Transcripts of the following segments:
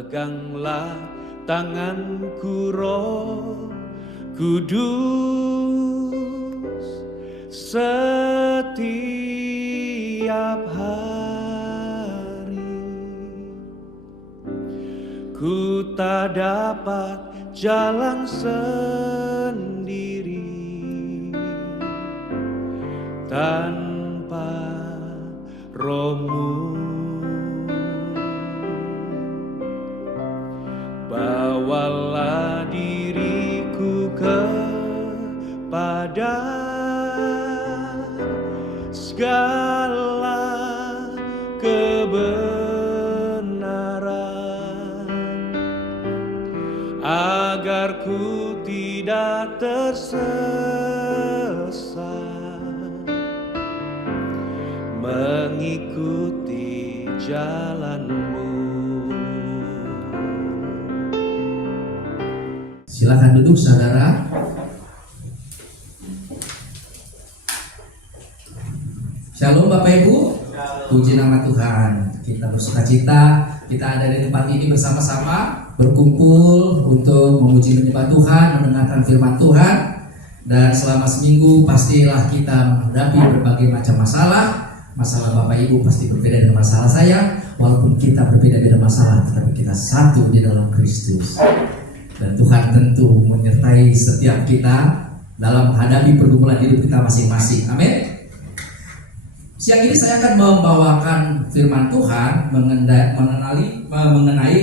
Peganglah tanganku Roh Kudus setiap hari. Ku tak dapat jalan sendiri tanpa Roh-Mu. Bawalah diriku kepada segala kebenaran, agar ku tidak tersesat mengikuti jalan-Mu. Silakan duduk, saudara. Shalom Bapak Ibu. Puji nama Tuhan. Kita bersuka cita, kita ada di tempat ini bersama-sama, berkumpul untuk memuji menyembah Tuhan, mendengarkan firman Tuhan. Dan selama seminggu pastilah kita menghadapi berbagai macam masalah. Masalah Bapak Ibu pasti berbeda dengan masalah saya. Walaupun kita berbeda-beda masalah, tetapi kita satu di dalam Kristus. Dan Tuhan tentu menyertai setiap kita dalam menghadapi pergumulan hidup kita masing-masing. Amin. Siang ini saya akan membawakan firman Tuhan mengenai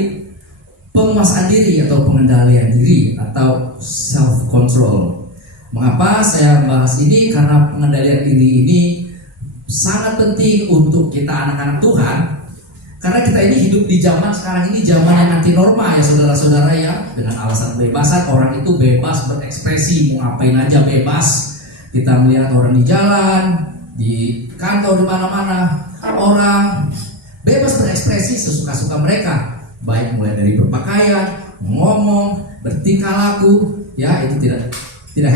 penguasaan diri atau pengendalian diri atau self control. Mengapa saya membahas ini? Karena pengendalian diri ini sangat penting untuk kita anak-anak Tuhan. Karena kita ini hidup di zaman sekarang ini, zaman yang anti norma ya saudara-saudara ya. Dengan alasan kebebasan, orang itu bebas berekspresi, mau ngapain aja bebas. Kita melihat orang di jalan, di kantor, di mana-mana, orang bebas berekspresi sesuka-suka mereka. Baik mulai dari berpakaian, ngomong, bertingkah laku, ya itu tidak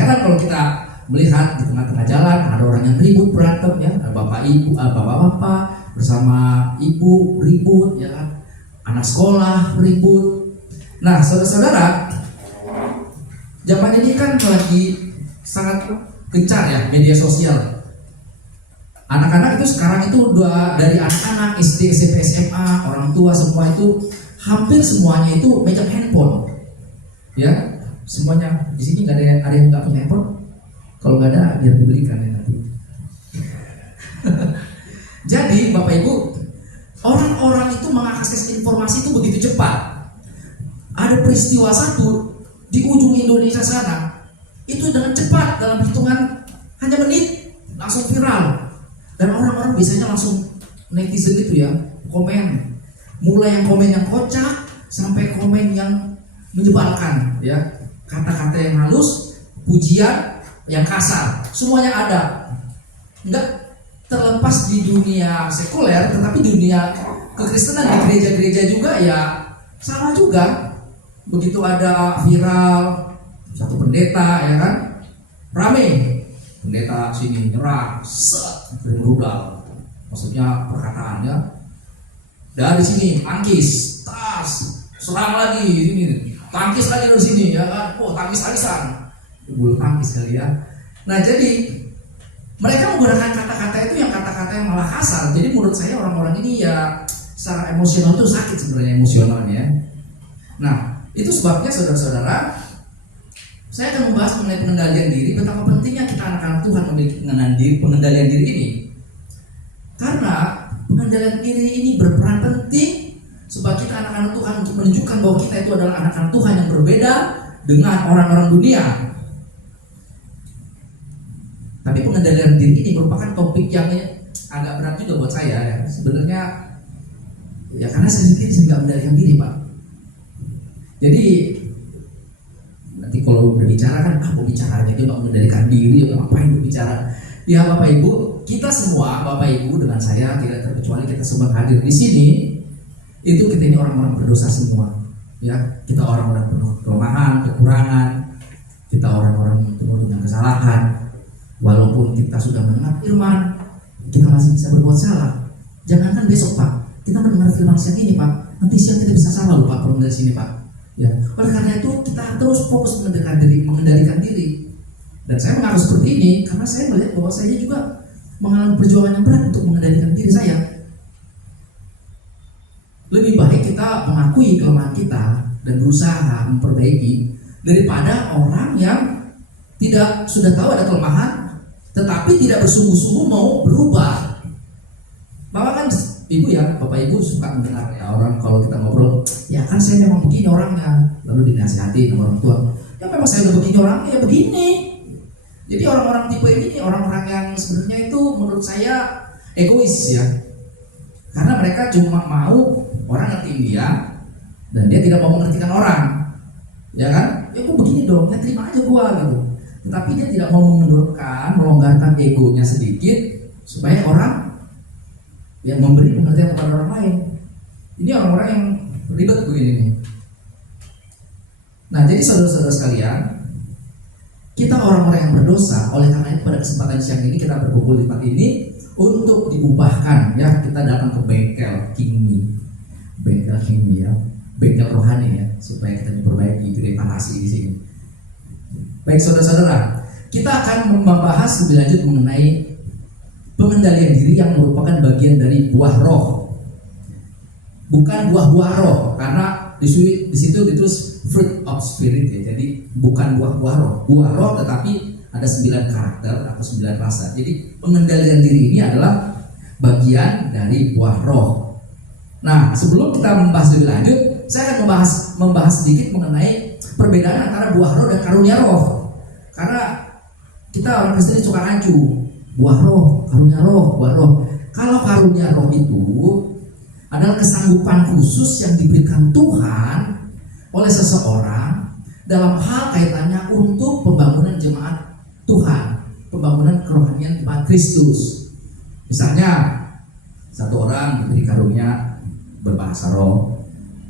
heran kalau kita melihat di tengah-tengah jalan ada orang yang ribut berantem ya, bapak ibu, bapak-bapak bersama ibu ribut ya, anak sekolah ribut. Nah, saudara-saudara, zaman ini kan lagi sangat gencar ya media sosial. Anak-anak itu sekarang itu dari anak-anak SD, SMP, SMA, orang tua semua itu hampir semuanya itu megang handphone. Ya, semuanya di sini nggak ada yang nggak punya handphone. Kalau nggak ada, biar dibelikan ya nanti. Jadi Bapak Ibu, orang-orang itu mengakses informasi itu begitu cepat. Ada peristiwa satu di ujung Indonesia sana, itu dengan cepat dalam hitungan hanya menit langsung viral. Dan orang-orang biasanya langsung netizen itu ya komen, mulai yang komen yang kocak sampai komen yang menyebalkan ya, kata-kata yang halus, pujian yang kasar, semuanya ada. Enggak terlepas di dunia sekuler, tetapi dunia kekristenan di gereja-gereja juga ya sama juga. Begitu ada viral satu pendeta ya kan, rame pendeta sini nyerang, berudal, maksudnya perkataannya dari sini tangkis, tas, serang lagi ini, tangkis lagi dari sini ya kan, tangkis-tangkisan, bulu tangkis kali ya. Nah jadi mereka menggunakan kata-kata itu yang kata-kata yang malah kasar. Jadi menurut saya orang-orang ini ya secara emosional itu sakit sebenarnya emosionalnya. Nah itu sebabnya saudara-saudara, saya akan membahas mengenai pengendalian diri. Betapa pentingnya kita anak-anak Tuhan memiliki pengendalian diri ini. Karena pengendalian diri ini berperan penting sebab kita anak-anak Tuhan untuk menunjukkan bahwa kita itu adalah anak-anak Tuhan yang berbeda dengan orang-orang dunia. Tapi pengendalian diri ini merupakan topik yang agak berat juga buat saya ya. Sebenarnya ya karena saya sendiri nggak mengendalikan diri Pak. Jadi nanti kalau berbicara kan mau bicara aja, dia nggak mengendalikan diri, ngapain berbicara? Ya Bapak Ibu, kita semua Bapak Ibu dengan saya tidak terkecuali kita semua hadir di sini, itu kita ini orang-orang berdosa semua. Ya, kita orang-orang penuh kelemahan, kekurangan, kita orang-orang penuh dengan kesalahan. Walaupun kita sudah mendengar firman, kita masih bisa berbuat salah. Jangankan besok Pak, kita mendengar firman siang ini Pak, nanti siang kita bisa salah loh Pak kalau dari sini Pak. Ya, oleh karena itu kita terus fokus mengendalikan diri. Dan saya mengaku seperti ini karena saya melihat bahwa saya juga mengalami perjuangan yang berat untuk mengendalikan diri saya. Lebih baik kita mengakui kelemahan kita dan berusaha memperbaiki daripada orang yang tidak sudah tahu ada kelemahan tetapi tidak bersungguh-sungguh mau berubah. Bapak kan ibu ya, bapak ibu suka mendengar ya orang kalau kita ngobrol, ya kan saya memang begini orangnya, lalu dinasihati sama orang tua, ya memang saya udah begini orangnya, ya begini. Jadi orang-orang tipe ini orang-orang yang sebenarnya itu menurut saya egois ya, karena mereka cuma mau orang ngertiin dia dan dia tidak mau mengertikan orang, ya kan? Ya gua begini dong, ya terima aja gua gitu. Tetapi dia tidak mau melonggarkan egonya sedikit supaya orang yang memberi pengertian kepada orang lain. Ini orang-orang yang ribet begini nih. Nah, jadi saudara-saudara sekalian, kita orang-orang yang berdosa. Oleh karena itu pada kesempatan siang ini kita berkumpul di tempat ini untuk diubahkan. Ya, kita datang ke bengkel King ya, bengkel rohani ya, supaya kita diperbaiki, direparasi di sini. Baik saudara-saudara, kita akan membahas lebih lanjut mengenai pengendalian diri yang merupakan bagian dari buah roh, bukan buah-buah roh, karena di situ ditulis fruit of spirit ya, jadi bukan buah-buah roh, buah roh tetapi ada 9 karakter atau 9 rasa. Jadi pengendalian diri ini adalah bagian dari buah roh. Nah, sebelum kita membahas lebih lanjut, saya akan membahas sedikit mengenai perbedaan antara buah roh dan karunia roh, karena kita orang Kristen suka rancu. Buah roh, karunia roh, buah roh. Kalau karunia roh itu adalah kesanggupan khusus yang diberikan Tuhan oleh seseorang dalam hal kaitannya untuk pembangunan jemaat Tuhan, pembangunan kerohanian jemaat Kristus. Misalnya, satu orang diberi karunia berbahasa roh,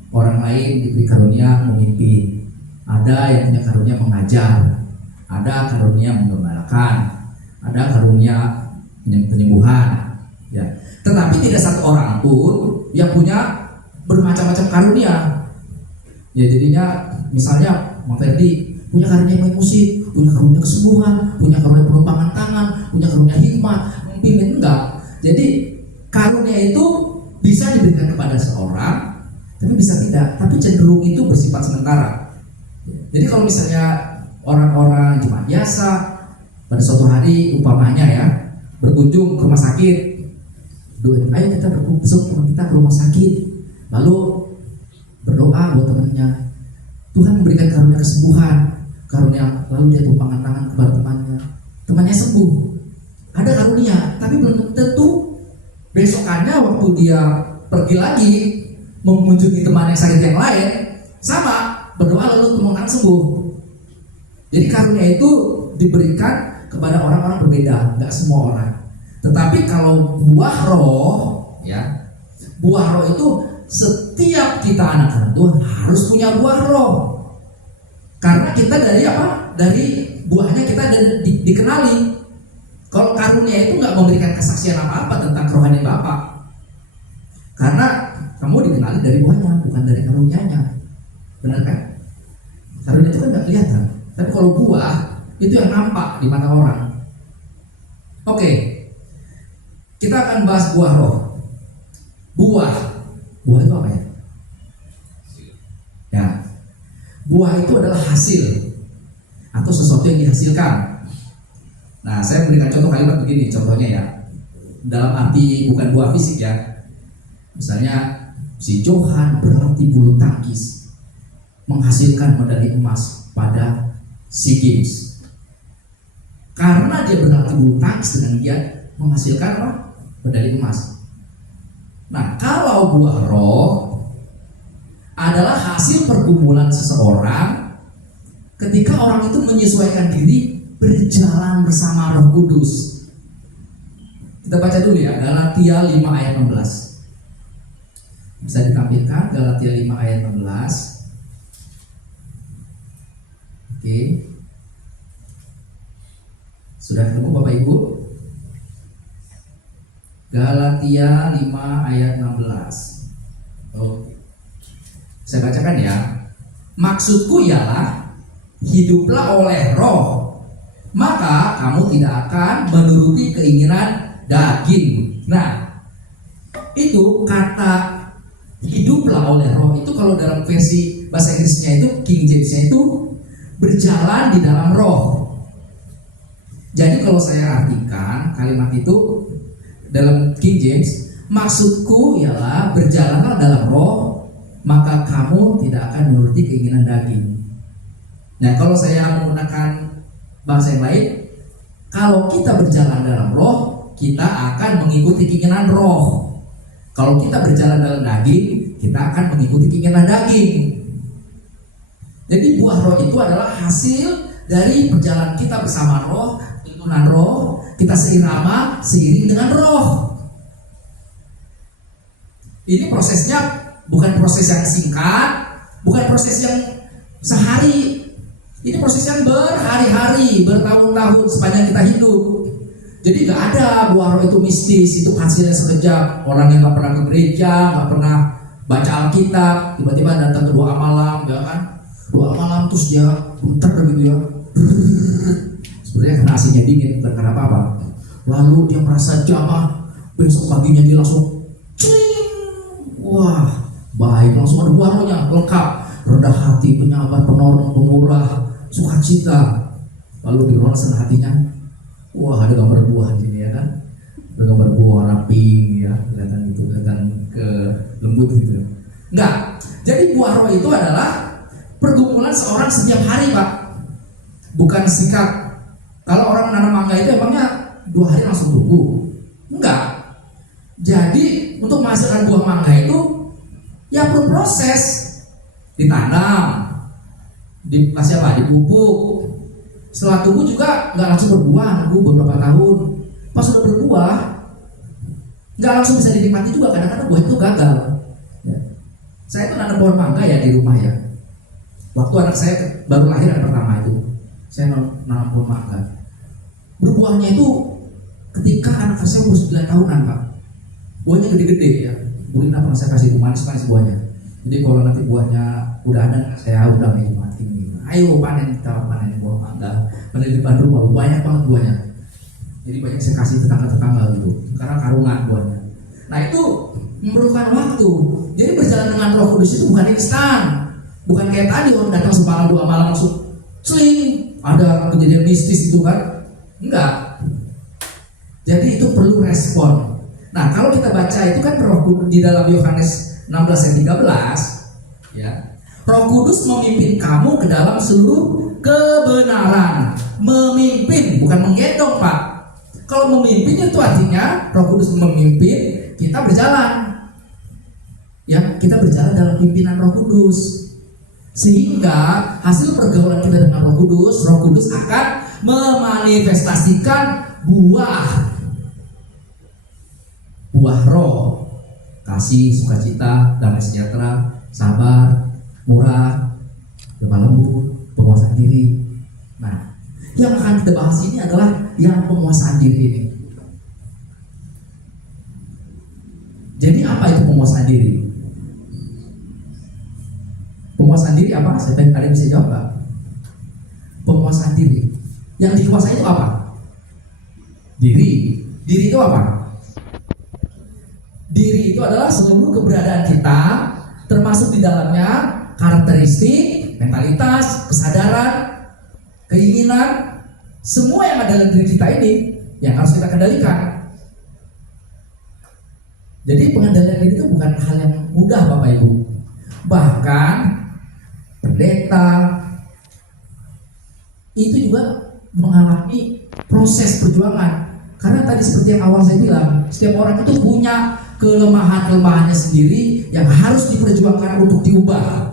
orang lain diberi karunia memimpin, ada yang punya karunia mengajar, ada karunia menggembalakan, ada karunia penyembuhan, ya. Tetapi tidak satu orang pun yang punya bermacam-macam karunia. Ya jadinya misalnya Bang Ferdi punya karunia main musik, punya karunia kesembuhan, punya karunia penumpangan tangan, punya karunia hikmat, memimpin enggak. Jadi karunia itu bisa diberikan kepada seorang, tapi bisa tidak. Tapi cenderung itu bersifat sementara. Jadi kalau misalnya orang-orang jemaat biasa pada suatu hari umpamanya ya berkunjung ke rumah sakit, ayo kita besok teman kita ke rumah sakit, lalu berdoa buat temannya, Tuhan memberikan karunia kesembuhan, karunia, lalu dia tumpangan tangan kepada temannya sembuh, ada karunia, tapi belum tentu besokannya waktu dia pergi lagi mengunjungi teman yang sakit yang lain sama berdoa lalu teman sembuh. Jadi karunia itu diberikan kepada orang-orang berbeda, nggak semua orang. Tetapi kalau buah roh, ya, buah roh itu setiap kita anak-anak Tuhan harus punya buah roh. Karena kita dari apa? Dari buahnya kita dikenali. Kalau karunia itu nggak memberikan kesaksian apa-apa tentang kerohanian Bapak, karena kamu dikenali dari buahnya, bukan dari karunianya. Benar kan? Karunia itu kan nggak kelihatan. Tapi kalau buah itu yang nampak di mata orang. Oke, kita akan bahas buah roh. Buah itu apa ya? Ya, buah itu adalah hasil atau sesuatu yang dihasilkan. Nah, saya memberikan contoh kalimat begini, contohnya ya, dalam arti bukan buah fisik ya. Misalnya si Johan berlatih bulu tangkis, menghasilkan medali emas pada SEA Games. Karena dia berlatih bulu tangkis dengan giat menghasilkan apa? Medali emas. Nah, kalau buah roh adalah hasil pergumulan seseorang ketika orang itu menyesuaikan diri berjalan bersama Roh Kudus. Kita baca dulu ya, Galatia 5 ayat 16. Bisa ditampilkan Galatia 5 ayat 16. Oke. Sudah ketemu Bapak Ibu? Galatia 5 ayat 16. Oke. Saya bacakan ya. Maksudku ialah hiduplah oleh roh, maka kamu tidak akan menuruti keinginan daging. Nah, itu kata hiduplah oleh roh itu kalau dalam versi bahasa Inggrisnya itu King James-nya itu berjalan di dalam roh. Jadi kalau saya artikan kalimat itu dalam King James, maksudku ialah berjalanlah dalam roh, maka kamu tidak akan menuruti keinginan daging. Nah, kalau saya menggunakan bahasa yang lain, kalau kita berjalan dalam roh, kita akan mengikuti keinginan roh. Kalau kita berjalan dalam daging, kita akan mengikuti keinginan daging. Jadi buah roh itu adalah hasil dari perjalanan kita bersama roh, tuntunan roh, kita seirama, seiring dengan roh. Ini prosesnya bukan proses yang singkat, bukan proses yang sehari. Ini proses yang berhari-hari, bertahun-tahun sepanjang kita hidup. Jadi gak ada buah roh itu mistis, itu hasilnya sekejap. Orang yang gak pernah ke gereja, gak pernah baca Alkitab, tiba-tiba datang ke doa malam, ya kan? Doa malam terus dia muter gitu ya. Sebenarnya karena AC-nya dingin, bukan karena apa-apa. Lalu dia merasa jamah, besok paginya dia langsung cling. Wah, baik, langsung ada buah rohnya lengkap. Rendah hati, penyabar, penolong, pemurah, sukacita. Lalu di ronsen hatinya, wah ada gambar buah di sini ya kan, ada gambar buah warna pink ya, kelihatan gitu, kelihatan ke lembut gitu. Enggak, jadi buah roh itu adalah pergumulan seorang setiap hari Pak, bukan sikap. Kalau orang menanam mangga itu emangnya 2 hari langsung tumbuh? Enggak. Jadi untuk menghasilkan buah mangga itu ya perlu proses, ditanam, dikasih apa? Dipupuk. Setelah tumbuh juga nggak langsung berbuah, nunggu beberapa tahun. Pas sudah berbuah, nggak langsung bisa dinikmati juga. Kadang-kadang buah itu gagal. Ya. Saya itu nanam pohon mangga ya di rumah ya. Waktu anak saya baru lahir anak pertama itu, saya nanam pohon mangga. Berbuahnya itu ketika anak saya umur 9 tahunan Pak. Buahnya gede-gede ya. Mungkin pernah saya kasih manis-manis buahnya. Jadi kalau nanti buahnya udah ada, saya udah nikmatin. Ayo panen, kita panen buah mangga. Panen di depan rumah, banyak banget buahnya. Jadi banyak saya kasih tetangga-tetangga gitu. Karena karungan buahnya. Nah itu memerlukan waktu. Jadi berjalan dengan Roh Kudus itu bukan instan. Bukan kayak tadi orang datang semalam 2 malam langsung celing, ada kejadian mistis itu kan. Enggak. Jadi itu perlu respon. Nah kalau kita baca itu kan Roh Kudus di dalam Yohanes 16 ayat 13 ya. Roh Kudus memimpin kamu ke dalam seluruh kebenaran. Memimpin, bukan menggendong Pak. Kalau memimpin itu artinya Roh Kudus memimpin, kita berjalan. Ya, kita berjalan dalam pimpinan Roh Kudus. Sehingga hasil pergaulan kita dengan Roh Kudus akan memanifestasikan buah roh. Kasih, sukacita, damai sejahtera, sabar, murah, lemah lembut, penguasaan diri. Nah, yang akan kita bahas ini adalah yang penguasaan diri ini. Jadi apa itu penguasaan diri? Penguasaan diri apa? Saya pengen kalian bisa jawab Pak. Penguasaan diri. Yang dikuasai itu apa? Diri. Diri itu apa? Diri itu adalah seluruh keberadaan kita, termasuk di dalamnya karakteristik, mentalitas, kesadaran, keinginan, semua yang ada dalam diri kita ini yang harus kita kendalikan. Jadi pengendalian diri itu bukan hal yang mudah Bapak Ibu. Bahkan pendeta itu juga mengalami proses perjuangan. Karena tadi seperti yang awal saya bilang, setiap orang itu punya kelemahan-kelemahannya sendiri yang harus diperjuangkan untuk diubah.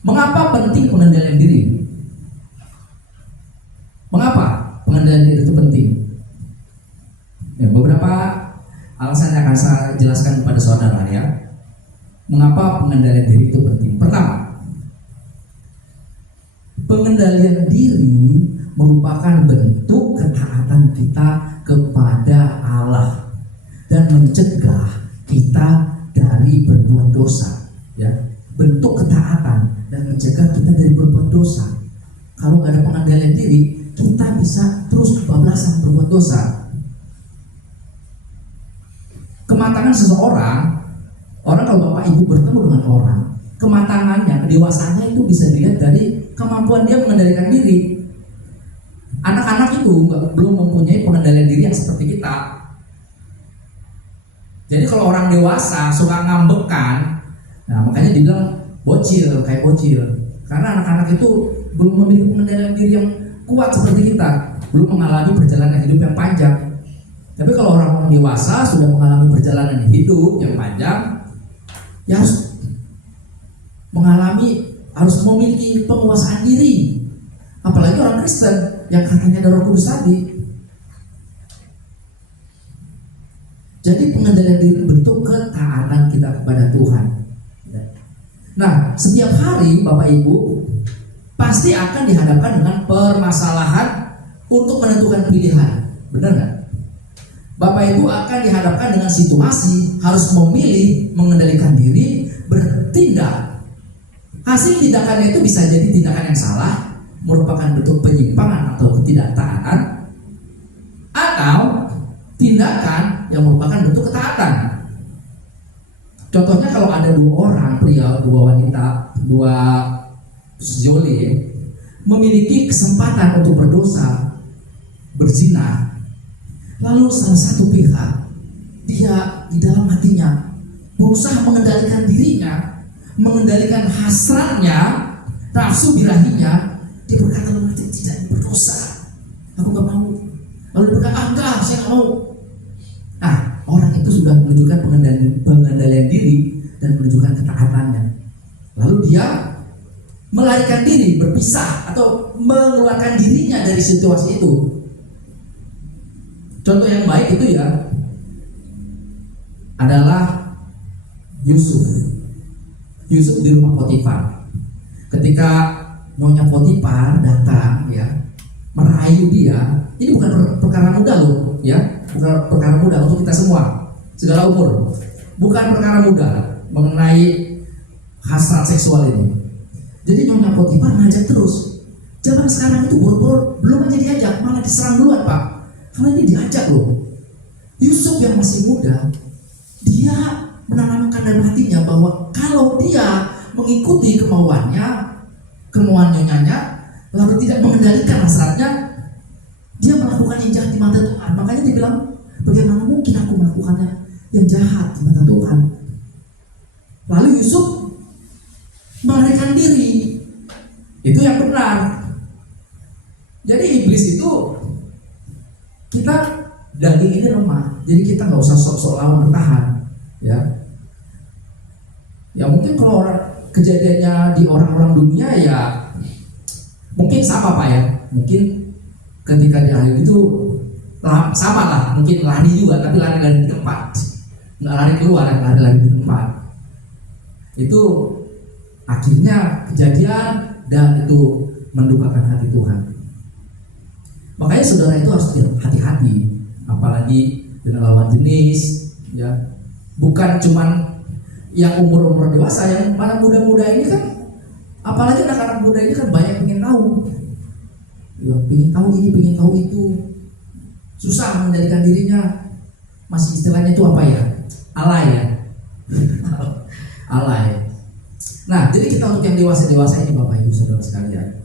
Mengapa penting pengendalian diri? Mengapa pengendalian diri itu penting? Ya, beberapa alasan yang akan saya jelaskan kepada saudara ya. Mengapa pengendalian diri itu penting? Pertama, pengendalian diri merupakan bentuk ketaatan kita kepada Allah dan mencegah kita dari berbuat dosa, ya. Bentuk ketaatan dan mencegah kita dari berbuat dosa. Kalau nggak ada pengendalian diri, kita bisa terus kebablasan berbuat dosa. Kematangan seseorang, orang kalau Bapak Ibu bertemu dengan orang, kematangannya, kedewasaannya itu bisa dilihat dari kemampuan dia mengendalikan diri. Anak-anak itu belum mempunyai pengendalian diri yang seperti kita. Jadi kalau orang dewasa suka ngambekan, nah makanya dibilang bocil, kayak bocil. Karena anak-anak itu belum memiliki pengendalian diri yang kuat seperti kita, belum mengalami perjalanan hidup yang panjang. Tapi kalau orang dewasa sudah mengalami perjalanan hidup yang panjang, ya harus memiliki penguasaan diri. Apalagi orang Kristen yang katanya ada Roh Kudus tadi. Jadi pengendalian diri bentuk ketaatan kita kepada Tuhan. Nah, setiap hari Bapak Ibu pasti akan dihadapkan dengan permasalahan untuk menentukan pilihan. Benar nggak? Bapak Ibu akan dihadapkan dengan situasi harus memilih, mengendalikan diri, bertindak. Hasil tindakannya itu bisa jadi tindakan yang salah, merupakan bentuk penyimpangan atau ketidaktaatan, atau tindakan yang merupakan bentuk ketaatan. Contohnya kalau ada dua orang, pria, dua wanita, dua sejoli memiliki kesempatan untuk berdosa, berzina, lalu salah satu pihak dia di dalam hatinya berusaha mengendalikan dirinya, mengendalikan hasratnya, nafsu birahinya, dia berkata tidak berdosa, aku gak mau. Lalu dia berkata enggak, saya gak mau. Nah, orang itu sudah menunjukkan pengendalian diri dan menunjukkan ketaatannya. Lalu dia melarikan diri, berpisah atau mengeluarkan dirinya dari situasi itu. Contoh yang baik itu ya adalah Yusuf di rumah Potifar. Ketika Nyonya Potifar datang ya merayu dia, ini bukan perkara mudah loh ya, bukan perkara mudah untuk kita semua segala umur, bukan perkara mudah mengenai hasrat seksual ini. Jadi Nyonya Potifar ngajak terus. Zaman sekarang itu boro-boro belum aja diajak, malah diserang duluan Pak. Karena ini diajak loh. Yusuf yang masih muda, dia menanamkan dalam hatinya bahwa kalau dia mengikuti kemauan nyonyanya, lalu tidak mengendalikan hasratnya, dia melakukan yang jahat di mata Tuhan. Makanya dia bilang, bagaimana mungkin aku melakukannya yang jahat di mata Tuhan. Lalu Yusuf melarikan diri. Itu yang benar. Jadi iblis itu, kita daging ini lemah, jadi kita nggak usah sok-sok lawan bertahan, ya. Ya mungkin kalau kejadiannya di orang-orang dunia ya mungkin sama Pak ya, mungkin ketika di akhir itu sama lah, mungkin lari juga, tapi lari dari tempat, nggak lari keluar, lari di tempat. Itu akhirnya kejadian dan itu mendukakan hati Tuhan. Makanya saudara itu harus hati-hati, apalagi dengan lawan jenis, ya. Bukan cuman yang umur dewasa, yang mana muda-muda ini kan, apalagi anak-anak muda ini kan banyak pengen tahu, ya, pengen tahu ini, pengen tahu itu, susah mengendalikan dirinya, masih istilahnya itu apa ya, alay ya, alay. Nah, jadi kita untuk yang dewasa ini Bapak Ibu Saudara sekalian,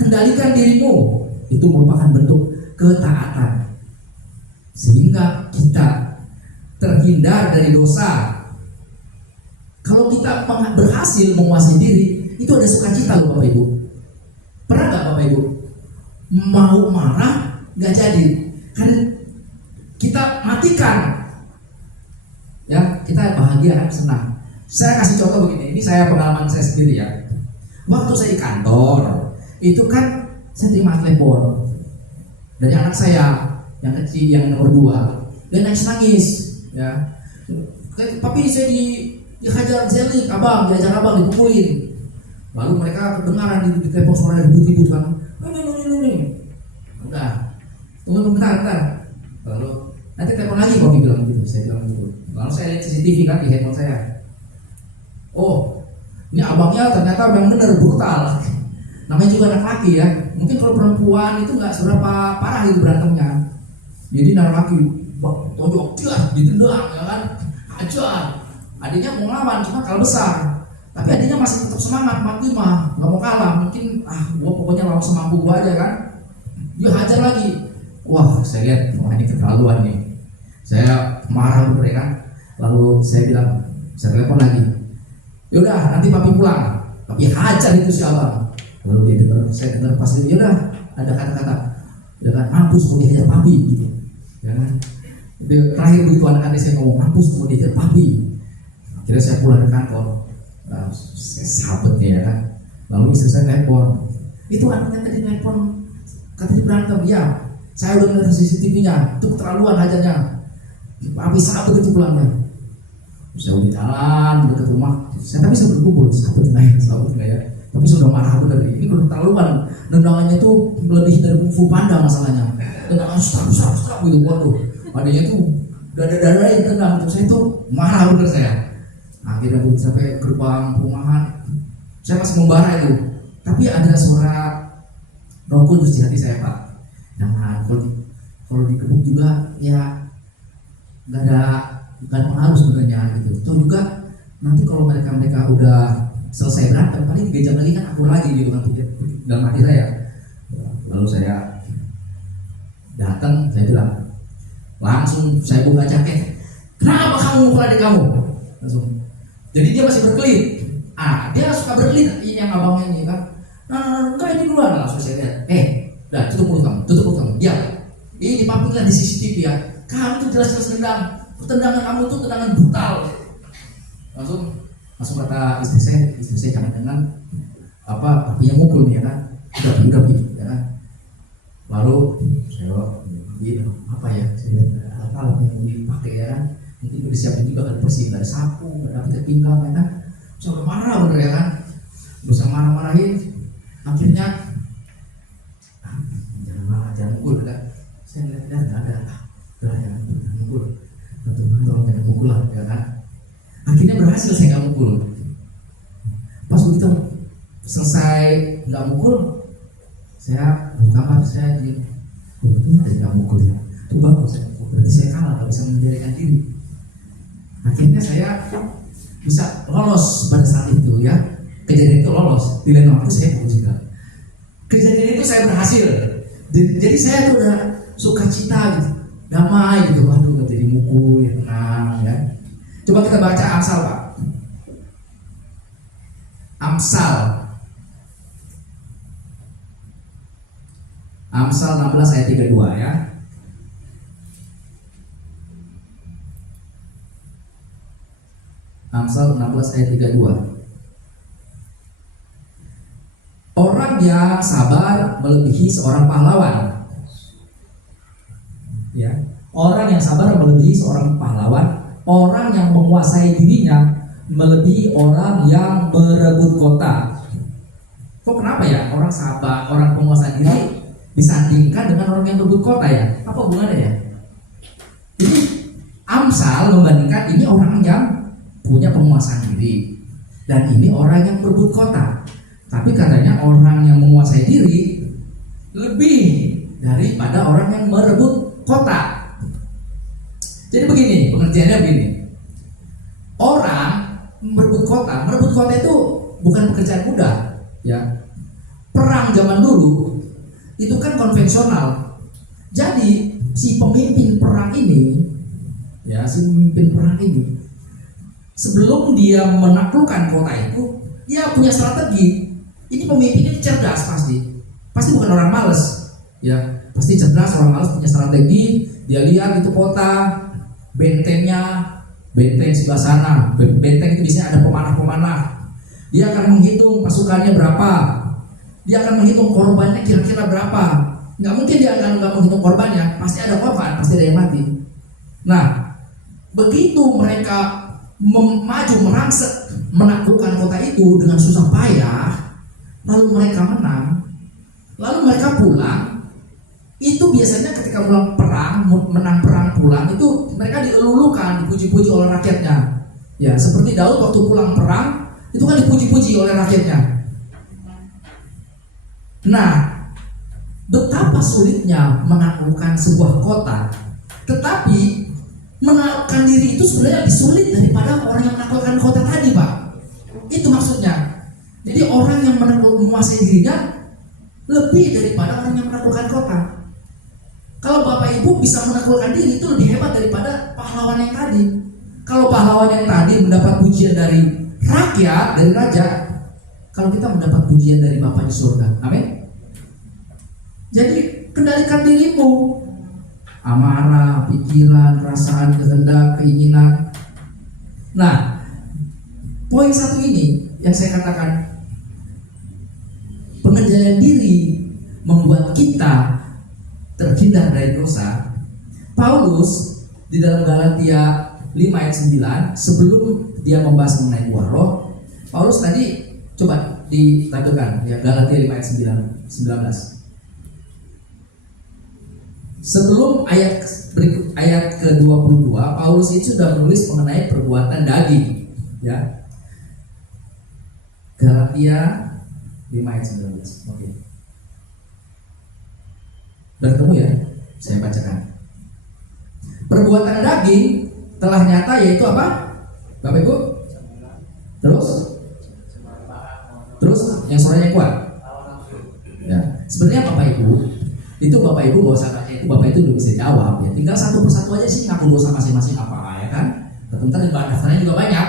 kendalikan dirimu. Itu merupakan bentuk ketaatan sehingga kita terhindar dari dosa. Kalau kita berhasil menguasai diri, itu ada sukacita loh Bapak Ibu. Pernah gak Bapak Ibu mau marah gak jadi, kan kita matikan, ya, kita bahagia, senang. Saya kasih contoh begini, ini saya pengalaman saya sendiri ya. Waktu saya di kantor itu kan saya terima telepon dari anak saya yang kecil, yang nomor 2. Dia nangis, ya. Papi saya dihajar zelik, diajar abang, dipukulin. Lalu mereka kedengaran di telepon suara ribut-ribut kan. tunggu bentar. Lalu nanti telepon lagi Papi bilang gitu. Saya bilang gitu. Lalu saya lihat CCTV kan di handphone saya. Oh, ini abangnya ternyata memang benar brutal. Namanya juga anak laki ya. Mungkin kalau perempuan itu nggak seberapa parah itu berantemnya. Jadi anak laki tonjok ditendang ya kan, hajar. Adiknya mau ngelawan cuma kalah besar. Tapi adiknya masih tetap semangat, 45, nggak mau kalah. Mungkin gua pokoknya lawan semampu gua aja kan. Dia hajar lagi. Wah, saya lihat wah ini keterlaluan nih. Saya marah bener kan. Lalu saya bilang, saya telepon lagi. Yaudah, nanti Papi pulang. Papi hajar itu si abang. Lalu dia dengar, saya dengar pas dia, yaudah ada kata-kata, ya kan, mampus mau dihajar Papi gitu. Ya kan. Terakhir begitu anak-anak saya ngomong, mampus mau dihajar Papi. Akhirnya saya pulang ke kantor. Nah, saya sabet ya kan. Lalu istri saya telepon. Itu anaknya tadi telepon, katanya berantem. Ya, saya udah ngeliat CCTV-nya. Itu keterlaluan hajarnya. Papi sabet itu pulangnya. Saya udah jalan dekat rumah. Tapi saya berkumpul, sabet nggak ya. Tapi sudah marah benar. Ini keterlaluan. Nendangannya itu lebih dari Kung Fu Panda masalahnya. Tendangan strap gitu. Waduh, adanya itu dada-dada yang tendang. Saya itu marah benar saya. Akhirnya begitu sampai gerbang perumahan, saya masih membara itu. Tapi ada suara Roh Kudus di hati saya, Pak. Jangan, kalau dikebuk juga ya nggak ada pengaruh sebenarnya gitu. Toh juga nanti kalau mereka udah selesai berantem, paling 3 jam lagi kan akur lagi gitu kan dalam hati saya. Lalu saya datang, saya bilang, langsung saya buka jaket. Kenapa kamu mukul adik kamu? Langsung. Jadi dia masih berkelit. Dia suka berkelit ini yang abangnya ini kan. Enggak ini duluan. Langsung saya lihat. Tutup mulut kamu. Diam. Ini Papi lihat di CCTV ya. Kamu tuh jelas-jelas tendang. Tendangan kamu tuh tendangan brutal. Langsung kata istri saya jangan Papi yang mukul nih ya kan. Udah ya kan. Lalu saya apa ya? Saya lihat apa yang dipakai ya kan. Mungkin udah disiapin juga kan bersih, ada sapu, ada ikat pinggang ya kan. Saya marah bener ya kan. Berusaha marah-marahin. Akhirnya jangan mukul kan. Saya lihat nggak ada. Jangan mukul. Tolong jangan mukul lah ya kan. Akhirnya berhasil saya nggak mukul. Pas begitu selesai nggak mukul, saya kamar saya di nggak mukul ya. Itu bagus. Berarti saya kalah, nggak bisa menjadikan diri. Akhirnya saya bisa lolos pada saat itu ya. Kejadian itu lolos. Di lain waktu saya puji juga. Kejadian itu saya berhasil. Jadi saya tuh udah sukacita gitu, damai gitu. Waduh, gak jadi mukul, ya tenang ya. Coba kita baca Amsal, Pak. Amsal 16 ayat 32 ya. Amsal 16 ayat 32. Orang yang sabar melebihi seorang pahlawan. Ya, orang yang sabar melebihi seorang pahlawan. Orang yang menguasai dirinya melebihi orang yang berebut kota. Kok kenapa ya orang sabar, orang penguasa diri disandingkan dengan orang yang berebut kota ya? Apa hubungannya ya? Jadi Amsal membandingkan ini orang yang punya penguasaan diri dan ini orang yang berebut kota. Tapi katanya orang yang menguasai diri lebih daripada orang yang merebut kota. Jadi begini, pengertiannya begini. Orang merebut kota itu bukan pekerjaan mudah, ya. Perang zaman dulu itu kan konvensional. Jadi si pemimpin perang ini, sebelum dia menaklukkan kota itu, dia punya strategi. Ini pemimpin ini cerdas pasti bukan orang malas, ya pasti cerdas. Orang malas punya strategi. Dia lihat itu kota, benteng sebelah sana, benteng itu biasanya ada pemanah. Dia akan menghitung pasukannya berapa, dia akan menghitung korbannya kira-kira berapa. Nggak mungkin dia akan nggak menghitung korbannya, pasti ada korban, pasti ada yang mati. Nah, begitu mereka maju merangsek menaklukkan kota itu dengan susah payah, lalu mereka menang, lalu mereka pulang, Itu biasanya ketika menang perang pulang, itu mereka dielulukan, dipuji-puji oleh rakyatnya. Ya, seperti Daud waktu pulang perang, itu kan dipuji-puji oleh rakyatnya. Nah, betapa sulitnya menaklukkan sebuah kota, tetapi menaklukkan diri itu sebenarnya lebih sulit daripada orang yang menaklukkan kota tadi, Pak. Itu maksudnya. Jadi orang yang menguasai dirinya lebih daripada orang yang menaklukkan kota. Kalau Bapak Ibu bisa menaklukkan diri, itu lebih hebat daripada pahlawan yang tadi. Kalau pahlawan yang tadi mendapat pujian dari rakyat, dari raja, kalau kita mendapat pujian dari Bapa di surga. Amin. Jadi kendalikan dirimu. Amarah, pikiran, perasaan, kehendak, keinginan. Nah, poin satu ini yang saya katakan, pengendalian diri membuat kita terhindar dari dosa. Paulus di dalam Galatia 5 ayat 9, sebelum dia membahas mengenai buah roh, Paulus tadi coba ditampilkan ya, Galatia 5 ayat 19. Sebelum ayat ke-22, Paulus itu sudah menulis mengenai perbuatan daging ya. Galatia 5 ayat 19. Oke. Bertemu ya, saya bacakan. Perbuatan daging telah nyata, yaitu apa? Bapak Ibu? Terus yang suaranya kuat. Ya, sebenarnya Bapak Ibu, itu Bapak Ibu dosa itu Bapak itu udah bisa jawab ya. Tinggal satu persatu aja sih ngaku dosa masing-masing apa ya kan? Tentu di daftarnya juga banyak.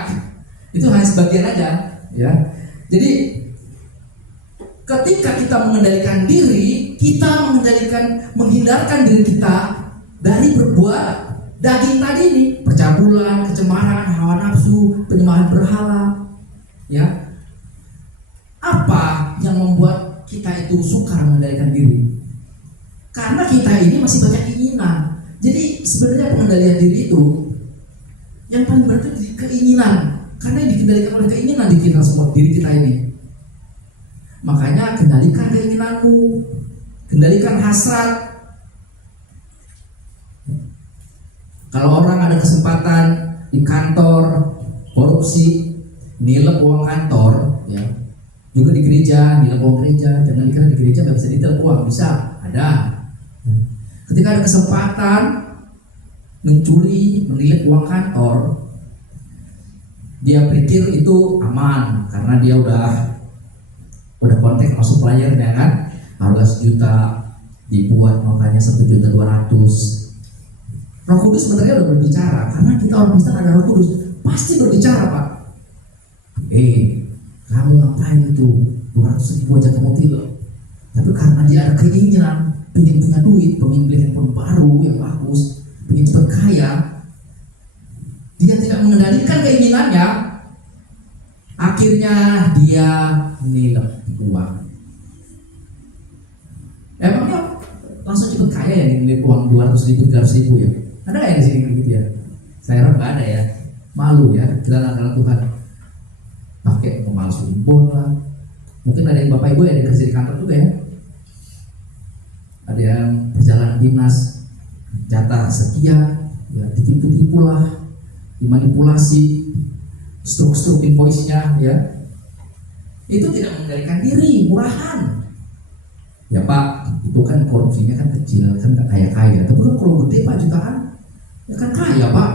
Itu hanya sebagian aja ya. Jadi ketika kita mengendalikan diri, kita menghindarkan diri kita dari berbuat daging tadi ini, percabulan, kecemaran, hawa nafsu, penyembahan berhala. Ya. Apa yang membuat kita itu sukar mengendalikan diri? Karena kita ini masih banyak keinginan. Jadi sebenarnya pengendalian diri itu yang paling berat itu keinginan. Karena yang dikendalikan oleh keinginan di kita semua, diri kita ini. Makanya kendalikan keinginanmu, kendalikan hasrat. Kalau orang ada kesempatan di kantor korupsi, nilep uang kantor, ya, juga di gereja, nilep uang gereja. Jangan dikira di gereja nggak bisa nilep uang, bisa, ada. Ketika ada kesempatan mencuri, menilep uang kantor, dia pikir itu aman karena dia udah kontak masuk player ya kan, harga 1 juta dibuat makanya 1.200.000. Roh Kudus sebenarnya udah berbicara, karena kita orang Kristen ada Roh Kudus, pasti berbicara Pak. Kamu ngapain itu 200.000 aja kamu tidak? Tapi karena dia ada keinginan, pengen punya duit, pengen beli handphone baru yang bagus, pengen cepat kaya, dia tidak mengendalikan keinginannya, akhirnya dia nilep uang. Emangnya langsung cepet kaya ya nilep uang 200.000, 300.000 ya? Ada nggak yang di sini gitu ya? Saya harap nggak ada ya. Malu ya, kita anak Tuhan. Pakai pemalsuin bon lah. Mungkin ada yang bapak ibu yang kerja di kantor juga ya. Ada yang perjalanan dinas, jatah sekian, ya ditipu-tipu lah, dimanipulasi, struk invoice-nya ya. Itu tidak mengendalikan diri, murahan. Ya Pak, itu kan korupsinya kan kecil, kan gak kaya-kaya. Tapi kan kalau gede Pak jutaan, ya kan kaya Pak.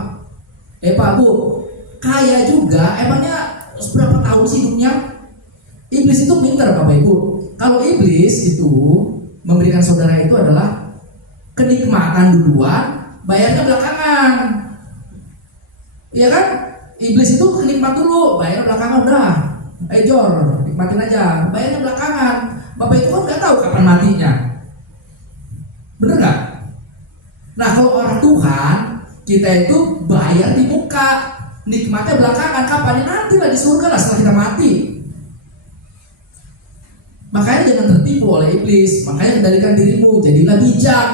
Pak Bu, kaya juga, emangnya seberapa tahun sih hidupnya? Iblis itu pintar Bapak Ibu. Kalau iblis itu memberikan saudara itu adalah kenikmatan duluan, bayarnya belakangan. Iya kan? Iblis itu kenikmat dulu, bayar belakangan udah. Jor, nikmatin aja, bayarnya belakangan. Bapak itu kan nggak tahu kapan matinya, bener nggak? Nah kalau orang Tuhan, kita itu bayar di muka, nikmatnya belakangan. Kapan? Nanti lah di surga lah setelah kita mati. Makanya jangan tertipu oleh iblis. Makanya kendalikan dirimu, jadilah bijak.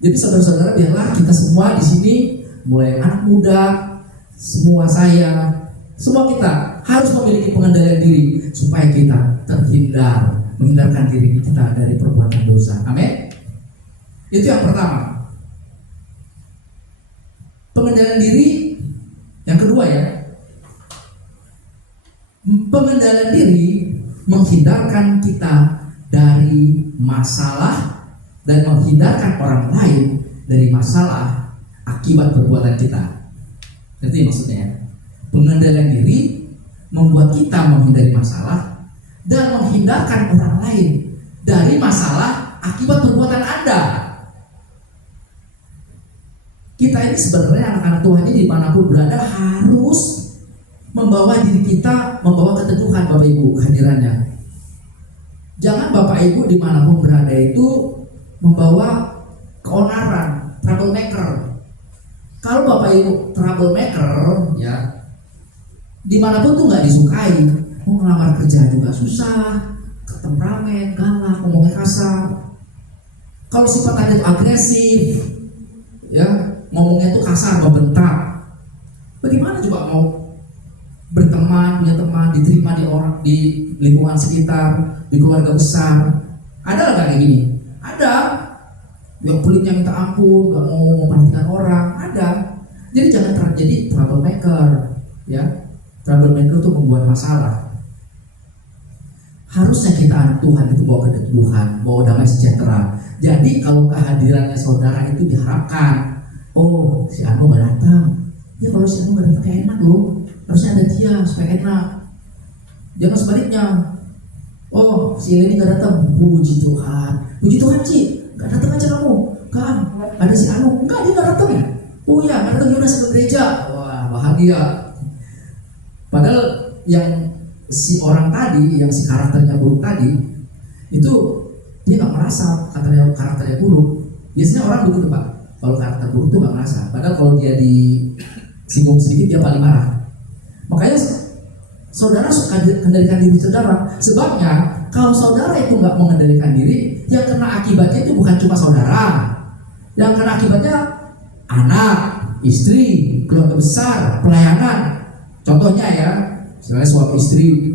Jadi saudara-saudara, biarlah kita semua di sini, mulai anak muda, semua semua kita harus memiliki pengendalian diri supaya kita terhindar menghindarkan diri kita dari perbuatan dosa. Amin. Itu yang pertama. Pengendalian diri yang kedua ya. Pengendalian diri menghindarkan kita dari masalah dan menghindarkan orang lain dari masalah akibat perbuatan kita. Itu maksudnya. Pengendalian diri membuat kita menghindari masalah dan menghindarkan orang lain dari masalah akibat perbuatan Anda. Kita ini sebenarnya anak-anak Tuhan ini dimanapun berada harus membawa diri kita, membawa keteduhan Bapak Ibu kehadirannya. Jangan Bapak Ibu dimanapun berada itu membawa keonaran, troublemaker. Kalau Bapak Ibu troublemaker, ya dimanapun tuh nggak disukai. Mau ngelamar kerja juga susah, temperamen, galak, ngomongnya kasar. Kalau sifat Anda itu agresif, ya ngomongnya tuh kasar, membentak. Bagaimana coba mau berteman, punya teman, diterima di lingkungan sekitar, di keluarga besar? Ada nggak kayak gini? Ada. Yang pelitnya minta ampun, nggak mau memperhatikan orang, ada. Jadi jangan terjadi troublemaker, ya. Troublemaker itu membuat masalah. Harusnya kita anak Tuhan itu bawa keteduhan, bawa damai sejahtera. Jadi kalau kehadirannya saudara itu diharapkan, oh si Anu gak datang, ya kalau si Anu gak datang kayak enak loh, harusnya ada dia supaya enak. Jangan sebaliknya, oh si Leni gak datang, puji Tuhan Ci, gak datang aja kamu, kan ada si Anu, enggak dia gak datang ya, oh ya gak datang, dia udah sampai gereja, wah bahagia. Padahal yang si orang tadi, yang si karakternya buruk tadi, itu dia nggak merasa karakternya buruk. Biasanya orang begitu Pak, kalau karakter buruk tuh nggak merasa. Padahal kalau dia disinggung sedikit dia paling marah. Makanya saudara suka kendalikan diri saudara. Sebabnya kalau saudara itu nggak mengendalikan diri, yang kena akibatnya itu bukan cuma saudara, yang kena akibatnya anak, istri, keluarga besar, pelayanan. Contohnya ya, misalnya suami istri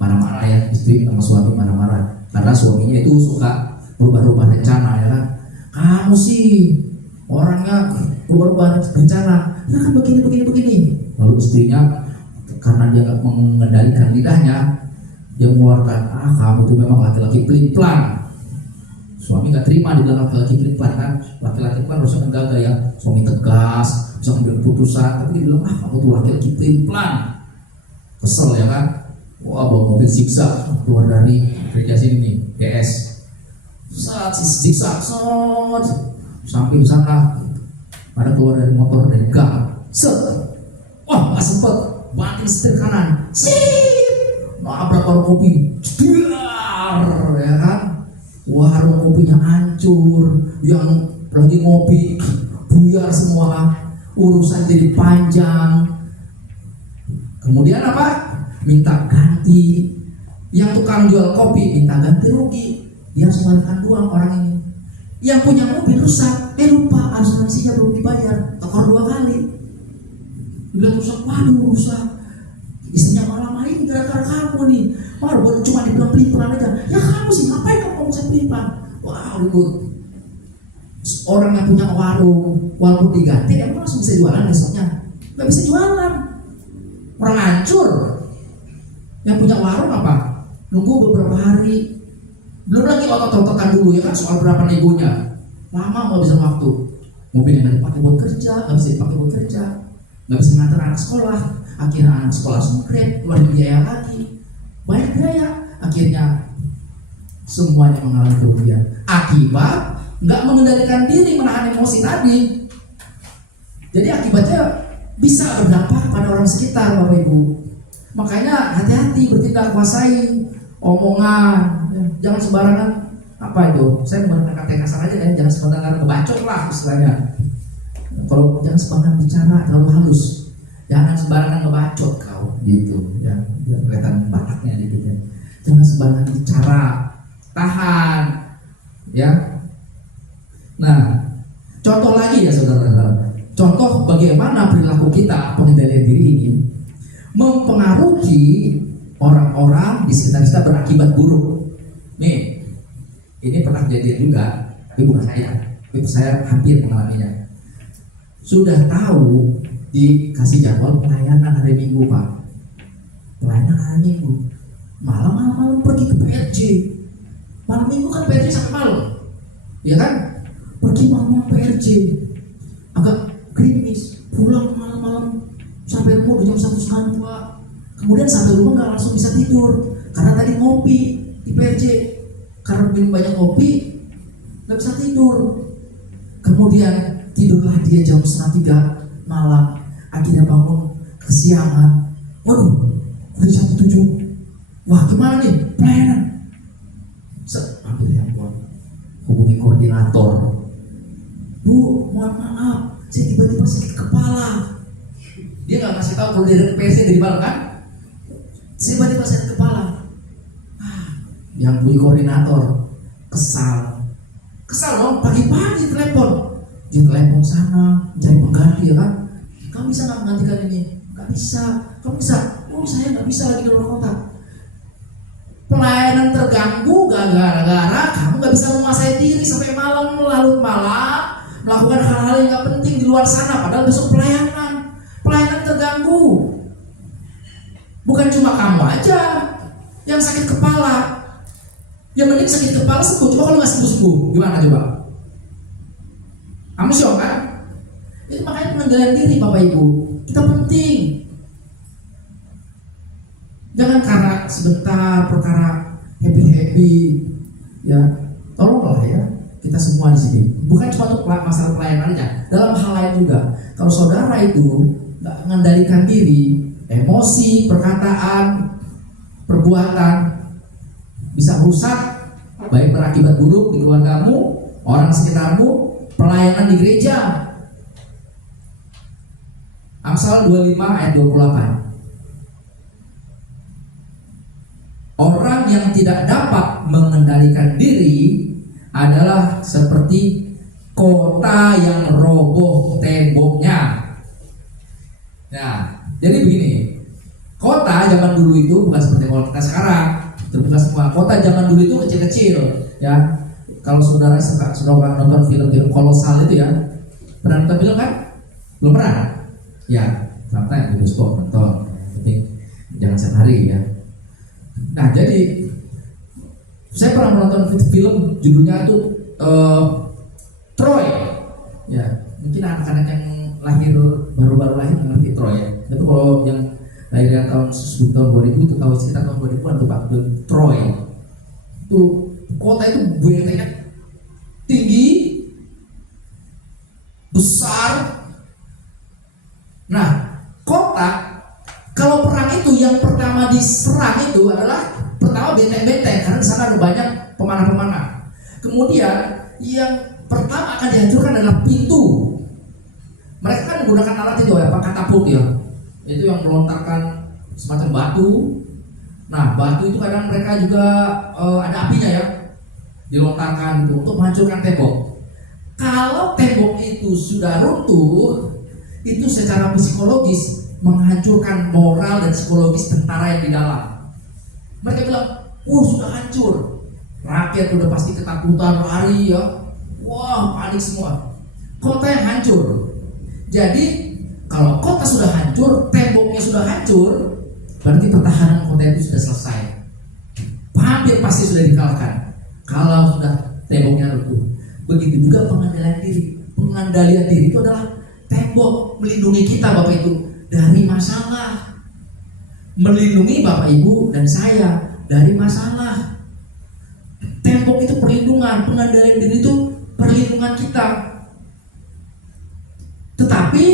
marah-marah ya, istri sama suami marah-marah karena suaminya itu suka berubah-ubah rencana ya kan. Kamu sih orangnya berubah-ubah rencana, ya kan begini. Lalu istrinya karena dia nggak mengendalikan lidahnya, dia mengeluarkan, kamu tuh memang laki-laki pelin-pelan. Suami nggak terima dibilang laki-laki pelin-pelan kan. Laki-laki kan harusnya menjaga ya, suami tegas, bisa ambil keputusan, tapi dia bilang kamu tuh laki-laki pelin-pelan. Kesel ya kan, wah bawa mobil zigzag keluar dari gereja sini nih, GS. Saat zigzag, sampai di sana ada keluar dari motor dari gang, wah nggak sempet banting setir kanan, nabrak warung kopi, ya kan, warung kopinya hancur, yang lagi ngopi buyar semua, urusan jadi panjang. Kemudian apa? Minta ganti. Yang tukang jual kopi minta ganti rugi. Dia harus membayarkan uang orang ini. Yang punya mobil rusak, lupa asuransinya belum dibayar, tekor 2 kali. Dia rusak, waduh rusak. Istrinya malah main gara-gara kamu nih. Waduh cuma dibilang pelin-pelan aja. Ya kamu sih ngapain kamu bisa pelin-pelan? Wah ribut. Orang yang punya warung, walaupun diganti, emang langsung bisa jualan besoknya? Gak bisa jualan. Orang hancur. Yang punya warung apa? Nunggu beberapa hari. Belum lagi otot-ototan dulu ya kan soal berapa negonya. Lama gak bisa waktu. Mobil yang dipakai buat kerja, gak bisa dipakai buat kerja. Gak bisa ngantar anak sekolah. Akhirnya anak sekolah semprit, keluar biaya lagi. Banyak biaya. Akhirnya semuanya mengalami kerugian. Akibat nggak mengendalikan diri, menahan emosi tadi. Jadi akibatnya bisa berdampak pada orang sekitar Bapak Ibu. Makanya hati-hati bertindak, kuasai omongan. Jangan sembarangan apa itu? Saya menggunakan kata yang kasar aja ya, jangan sembarangan ngebacot lah istilahnya. Kalau jangan sembarangan bicara terlalu halus. Jangan sembarangan ngebacot kau gitu ya. Biar kelihatan bataknya gitu ya. Jangan sembarangan bicara. Tahan. Ya. Nah, contoh lagi ya saudara-saudara. Contoh bagaimana perilaku kita pengendalian diri ini mempengaruhi orang-orang di sekitar kita berakibat buruk. Nih, ini pernah kejadian juga, tapi bukan saya. Tapi saya hampir mengalaminya. Sudah tahu dikasih jadwal pelayanan hari Minggu, Pak. Pelayanan hari Minggu. Malam pergi ke PRJ. Malam Minggu kan PRJ sampai malam. Ya kan? Pergi malam PRJ. Agak krimis. Pulang malam-malam sampai rumah jam 1:30, Pak. Kemudian sampai rumah nggak langsung bisa tidur karena tadi ngopi di PRJ. Karena minum banyak kopi nggak bisa tidur. Kemudian tidurlah dia jam 2:30 malam. Akhirnya bangun kesiangan. Waduh, udah jam 7. Wah, gimana nih pelayanan? Ambil handphone, hubungi koordinator. Bu, mohon maaf, saya tiba-tiba sakit kepala. Dia nggak kasih tahu kalau dia ada PRC dari mana kan? Saya tiba-tiba sakit kepala. Yang hubungi koordinator kesal dong, pagi-pagi telepon sana cari pengganti ya kan? Kamu bisa nggak menggantikan ini? Nggak bisa. Kamu bisa? Oh, saya nggak bisa lagi di luar kota. Pelayanan terganggu gara-gara kamu nggak bisa menguasai diri sampai malam larut malam melakukan hal-hal yang nggak penting di luar sana. Padahal besok pelayanan terganggu. Bukan cuma kamu aja yang sakit kepala. Yang penting sakit kepala sembuh. Coba kalau nggak sembuh gimana coba? Kamu syok kan? Itu makanya pengendalian diri Bapak Ibu kita penting. Jangan karena sebentar perkara happy ya, tolonglah ya kita semua di sini. Bukan cuma untuk masalah pelayanannya, dalam hal lain juga. Kalau saudara itu nggak mengendalikan diri, emosi, perkataan, perbuatan bisa rusak, baik berakibat buruk di keluargamu, orang sekitarmu, pelayanan di gereja. Amsal 25 ayat 28. Orang yang tidak dapat mengendalikan diri adalah seperti kota yang roboh temboknya. Nah, jadi begini, kota zaman dulu itu bukan seperti kota sekarang, terbuka semua. Kota zaman dulu itu kecil-kecil, ya. Kalau saudara sudah nonton film-film kolosal itu ya, pernah nonton film kan? Belum pernah? Ya, santai di bioskop nonton, penting jangan setiap hari ya. Nah, jadi saya pernah menonton film judulnya itu Troy. Ya, mungkin anak-anak yang lahir baru-baru lahir mengerti Troy ya. Itu kalau yang lahir tahun 2000 itu tahu sekitar tahun 2000-an tuh Pak, Troy. Itu kota itu bentengnya tinggi, besar. Nah, kota kalau perang itu yang pertama diserang itu adalah pertama benteng-benteng karena di sana ada banyak pemanah-pemanah. Kemudian yang pertama akan dihancurkan adalah pintu. Mereka kan menggunakan alat itu ya, katapult ya. Itu yang melontarkan semacam batu. Nah, batu itu kadang mereka juga ada apinya ya. Dilontarkan itu untuk menghancurkan tembok. Kalau tembok itu sudah runtuh, itu secara psikologis menghancurkan moral dan psikologis tentara yang di dalam. Mereka bilang, sudah hancur. Rakyat udah pasti ketakutan, lari ya. Wah, panik semua. Kota yang hancur. Jadi, kalau kota sudah hancur, temboknya sudah hancur, berarti pertahanan kota itu sudah selesai. Hampir pasti sudah dikalahkan. Kalau sudah temboknya runtuh. Begitu juga pengendalian diri. Pengendalian diri itu adalah tembok melindungi kita Bapak Ibu dari masalah, melindungi Bapak Ibu dan saya dari masalah. Tembok itu perlindungan, pengendalian diri itu perlindungan kita. Tetapi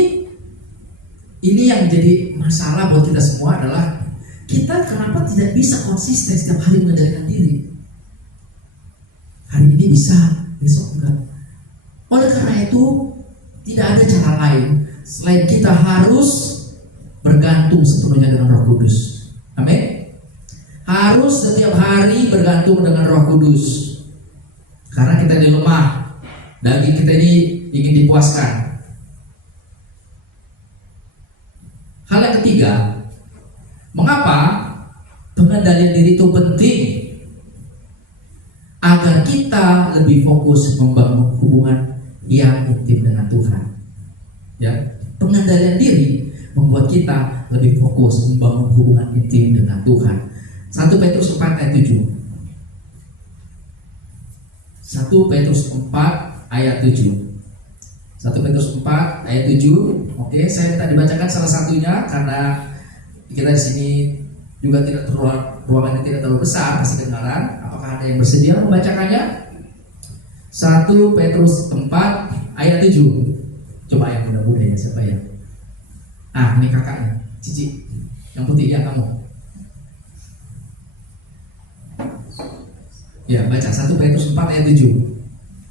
ini yang menjadi masalah buat kita semua adalah kita kenapa tidak bisa konsisten setiap hari mengendalikan diri. Hari ini bisa, besok enggak. Oleh karena itu tidak ada cara lain selain kita harus bergantung sepenuhnya dengan Roh Kudus. Amin. Harus setiap hari bergantung dengan Roh Kudus. Karena kita ini lemah, daging kita ini ingin dipuaskan. Hal yang ketiga, mengapa Pengendalian diri itu penting agar kita lebih fokus membangun hubungan yang intim dengan Tuhan. Ya, pengendalian diri membuat kita lebih fokus membangun hubungan intim dengan Tuhan. 1 Petrus 4 ayat 7. 1 Petrus 4 ayat 7. 1 Petrus 4 ayat 7. Oke, saya minta dibacakan salah satunya karena kita di sini juga tidak terlalu, ruangannya tidak terlalu besar, pasti kedengaran. Apakah ada yang bersedia membacakannya? 1 Petrus 4 ayat 7. Coba yang muda-muda ya, siapa ya? Ini kakaknya, Cici, yang putih ya kamu. Ya, baca 1 Petrus 4 ayat 7.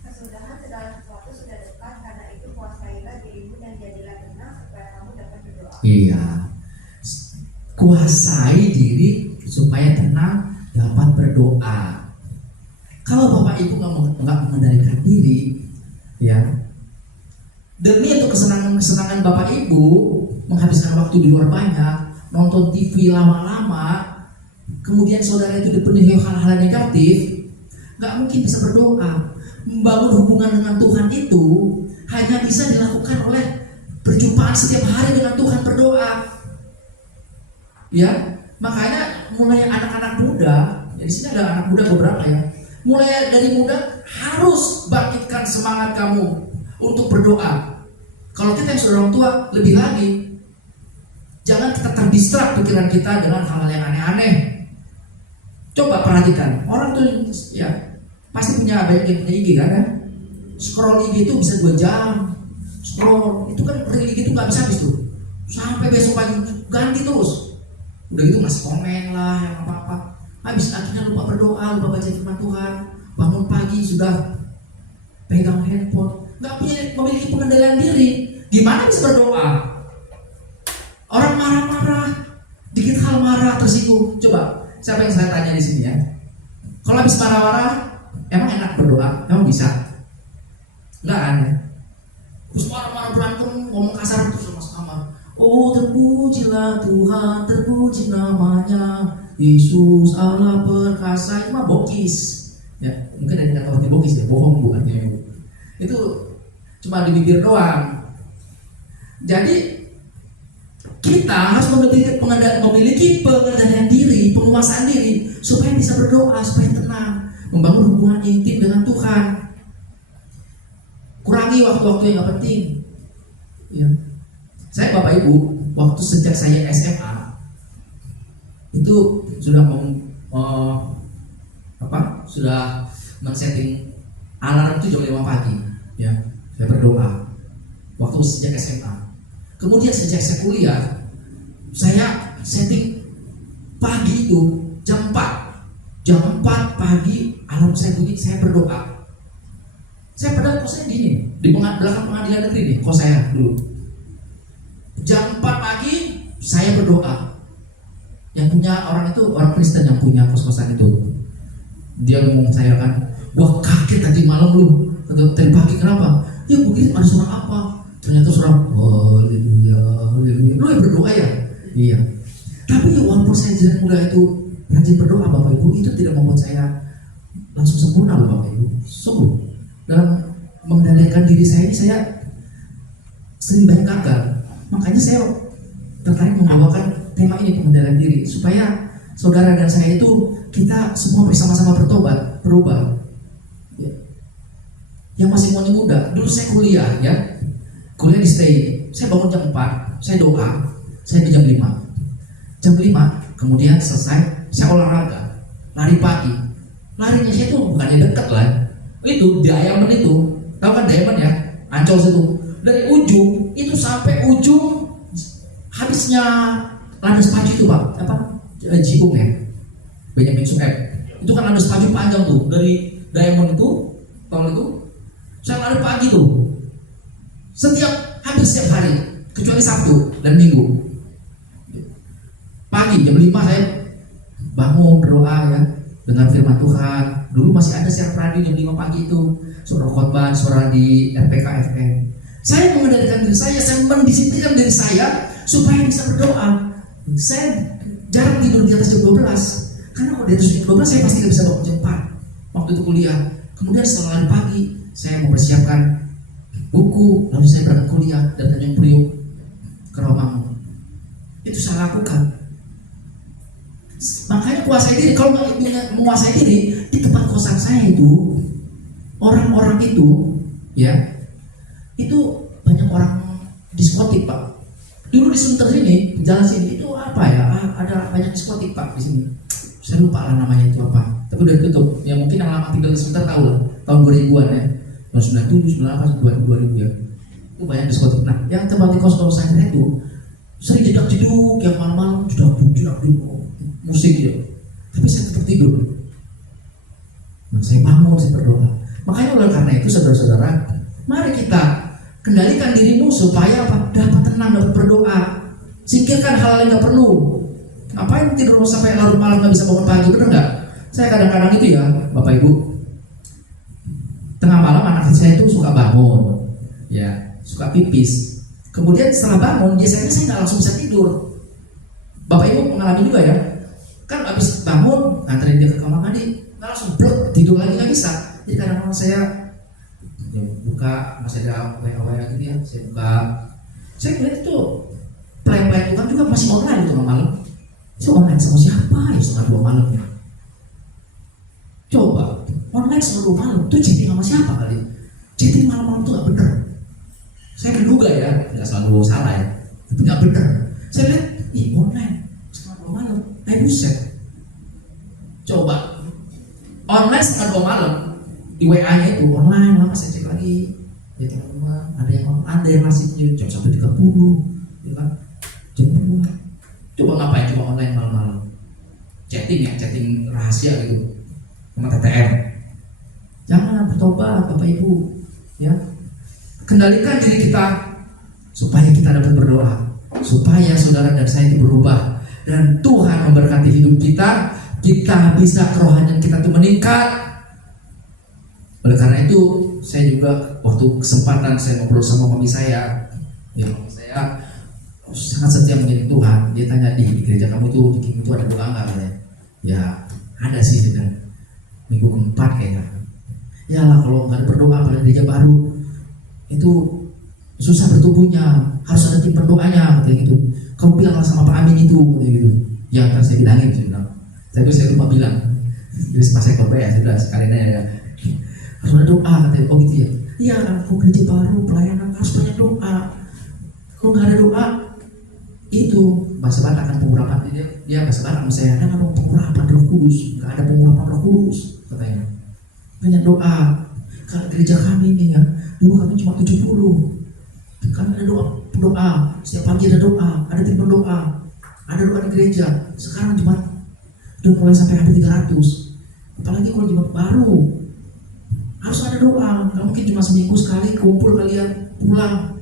Kesudahan segala sesuatu sudah dekat, karena itu kuasailah dirimu dan jadilah tenang supaya kamu dapat berdoa. Iya, kuasai diri supaya tenang dapat berdoa. Kalau Bapak Ibu nggak mengendalikan diri, ya, demi untuk kesenangan Bapak Ibu, menghabiskan waktu di luar banyak, nonton TV lama-lama, kemudian saudara itu dipenuhi hal-hal negatif, nggak mungkin bisa berdoa. Membangun hubungan dengan Tuhan itu hanya bisa dilakukan oleh perjumpaan setiap hari dengan Tuhan, berdoa. Ya, makanya mulai anak-anak muda, ya di sini ada anak muda beberapa ya. Mulai dari muda harus bangkitkan semangat kamu untuk berdoa. Kalau kita yang sudah orang tua, lebih lagi. Jangan kita terdistrak pikiran kita dengan hal-hal yang aneh-aneh. Coba perhatikan, orang tuh ya pasti punya banyak yang punya IG kan ya? Scroll IG itu bisa 2 jam. Scroll itu kan reel IG itu nggak bisa habis tuh. Sampai besok pagi ganti terus. Udah gitu ngasih komen lah yang apa-apa. Habis akhirnya lupa berdoa, lupa baca firman Tuhan. Bangun pagi sudah pegang handphone, nggak memiliki pengendalian diri. Gimana bisa berdoa? Orang marah-marah, dikit hal marah, tersinggung. Coba, siapa yang saya tanya di sini ya? Kalau habis marah-marah, emang enak berdoa? Emang bisa? Nggak ada. Terus marah-marah berantem, ngomong kasar terus masuk kamar. Oh, terpujilah Tuhan, terpuji namanya, Yesus Allah perkasa. Itu mah bokis. Ya, mungkin ada yang ngerti bokis ya, bohong bukan ya. Itu cuma di bibir doang. Jadi kita harus memiliki pengendalian diri, penguasaan diri supaya bisa berdoa, supaya tenang, membangun hubungan intim dengan Tuhan. Kurangi waktu-waktu yang gak penting. Ya. Saya Bapak Ibu, waktu sejak saya SMA itu sudah sudah men-setting alarm itu jam 5 pagi. Ya, saya berdoa. Waktu sejak SMA. Kemudian sejak saya kuliah, saya setting pagi itu jam 4. Jam 4 pagi alarm saya bunyi, saya berdoa. Saya padahal kos saya gini, di belakang pengadilan negeri nih, kos saya dulu. Jam 4 pagi saya berdoa. Yang punya orang itu orang Kristen yang punya kos-kosan itu. Dia ngomong saya kan, wah kaget tadi malam lu. Tadi pagi kenapa? Ya begitu ada suara apa? Ternyata suara haleluya, haleluya. Lu yang berdoa ya? Iya. Tapi walaupun saya jadi muda itu rajin berdoa Bapak Ibu, itu tidak membuat saya langsung sempurna loh Bapak Ibu. Sungguh dalam mengendalikan diri saya ini saya sering banyak gagal. Makanya saya tertarik membawakan tema ini, pengendalian diri, supaya saudara dan saya itu kita semua bersama-sama bertobat, berubah. Ya. Yang masih muda, dulu saya kuliah ya. Kuliah di stay. Saya bangun jam 4, saya doa, saya di jam 5. Jam 5, kemudian selesai, saya olahraga, lari pagi. Larinya saya itu bukannya dekat lah. Itu Diamond itu, tahu kan Diamond ya? Ancol situ. Dari ujung itu sampai ujung habisnya landas pacu itu Pak, apa? Jibung ya. Benyamin Sueb. Itu kan landas pacu panjang tuh dari Diamond itu, tol itu. Saya lari pagi tuh. Hampir setiap hari, kecuali Sabtu dan Minggu. Pagi jam 5 saya bangun berdoa ya dengan firman Tuhan. Dulu masih ada siaran radio jam 5 pagi itu, suara khotbah, suara di RPK FM. Saya mengendalikan diri saya mendisiplinkan diri saya supaya bisa berdoa. Saya jarang tidur di atas jam 12. Karena kalau di atas jam 12 saya pasti gak bisa bangun jam 4 waktu itu kuliah. Kemudian setelah lari pagi saya mempersiapkan buku, lalu saya berangkat kuliah dan Tanjung Priok ke Rawamangun. Itu saya lakukan. Makanya kuasai diri. Kalau nggak menguasai diri, di tempat kosan saya itu orang-orang itu ya, itu banyak orang diskotik Pak. Dulu di Sunter sini, jalan sini itu apa ya? Ada banyak diskotik Pak di sini. Saya lupa lah namanya itu apa. Tapi udah tutup. Ya mungkin yang lama tinggal di Sunter tahu lah. Tahun 2000-an ya. Tahun 97, 98, 2000 ya. Itu banyak diskotik. Nah, yang tempat di kos saya itu sering jedak-jeduk yang malam-malam jedak-jeduk musik gitu. Tapi saya tetap tidur. Nah, saya bangun, saya berdoa. Makanya oleh karena itu saudara-saudara, mari kita kendalikan dirimu supaya apa? Dapat tenang, dapat berdoa. Singkirkan hal-hal yang gak perlu. Ngapain tidur sampai larut malam gak bisa bangun pagi, bener gak? Saya kadang-kadang itu ya, Bapak Ibu, tengah malam anak saya itu suka bangun, ya, suka pipis. Kemudian setelah bangun, biasanya saya nggak langsung bisa tidur. Bapak Ibu mengalami juga ya? Kan habis bangun, nganterin dia ke kamar mandi, nggak langsung blok tidur lagi nggak bisa. Jadi kadang-kadang saya buka, masih ada WA gitu ya, saya buka. Saya lihat itu pelayan-pelayan tukang juga masih online itu malam. Itu online sama siapa ya setengah 2 malam ya? Coba online setengah 2 malam, itu chatting sama siapa kali? Chatting malam-malam itu nggak bener. Saya menduga ya, nggak selalu salah ya, tapi nggak bener. Saya lihat, online setengah 2 malam, buset. Coba online setengah 2 malam di WA-nya itu online, lama saya cek lagi. Ya teman-teman, ada yang masih jam 1.30, ya kan? Jam 2. Coba ngapain coba online malam-malam? Chatting ya, chatting rahasia gitu, sama TTM. Jangan bertobat Bapak Ibu, ya. Kendalikan diri kita supaya kita dapat berdoa, supaya saudara dan saya itu berubah dan Tuhan memberkati hidup kita. Kita bisa kerohanian kita itu meningkat. Oleh karena itu saya juga waktu kesempatan saya ngobrol sama mami saya, ya mami saya sangat setia menjadi Tuhan. Dia tanya, di gereja kamu tuh itu ada doa nggak ya? Ya ada sih, sudah minggu keempat kayaknya. Ya lah, kalau nggak ada berdoa pada gereja baru itu susah bertumbuhnya, harus ada tim berdoanya kayak gitu. Kamu bilang sama Pak Amin itu kayak gitu. Ya kan saya bilangin, saya bilang. Tapi saya lupa bilang. Jadi pas saya korban ya sudah sekalian ya. Harus ada doa katanya. Oh gitu ya. Iya, kalau gereja baru pelayanan harus banyak doa. Kalau nggak ada doa itu bahasa Batak akan pengurapan dia bahasa Batak sama saya, ada nggak pengurapan Roh Kudus? Nggak ada pengurapan Roh Kudus katanya. Banyak doa. Kalau gereja kami ini ya, dulu kami cuma 70. Kami ada doa, setiap pagi ada doa, ada tim berdoa, ada doa di gereja. Sekarang cuma udah mulai sampai hampir 300. Apalagi kalau jemaat baru, harus ada doa. Kalau mungkin cuma seminggu sekali kumpul kalian pulang.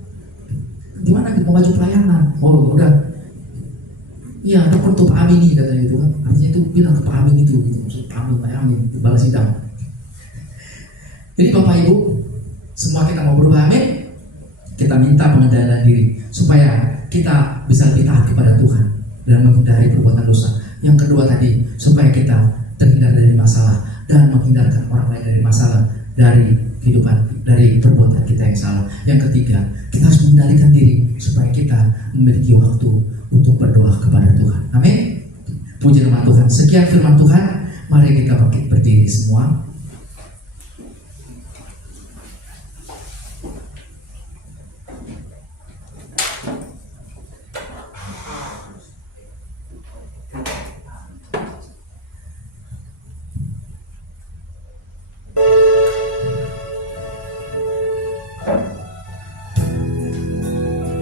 Gimana kita mau maju pelayanan? Oh udah. Iya, ada untuk Pak Amin nih katanya itu kan. Artinya itu bilang ke Pak Amin itu, gitu. Maksud Pak Amin, balas sidang. Jadi Bapak Ibu, semua kita mau berubah, amin. Kita minta pengendalian diri supaya kita bisa lebih taat kepada Tuhan dan menghindari perbuatan dosa. Yang kedua tadi, supaya kita terhindar dari masalah dan menghindarkan orang lain dari masalah, dari kehidupan, dari perbuatan kita yang salah. Yang ketiga, kita harus mengendalikan diri supaya kita memiliki waktu untuk berdoa kepada Tuhan. Amin. Puji nama Tuhan. Sekian firman Tuhan. Mari kita bangkit berdiri semua.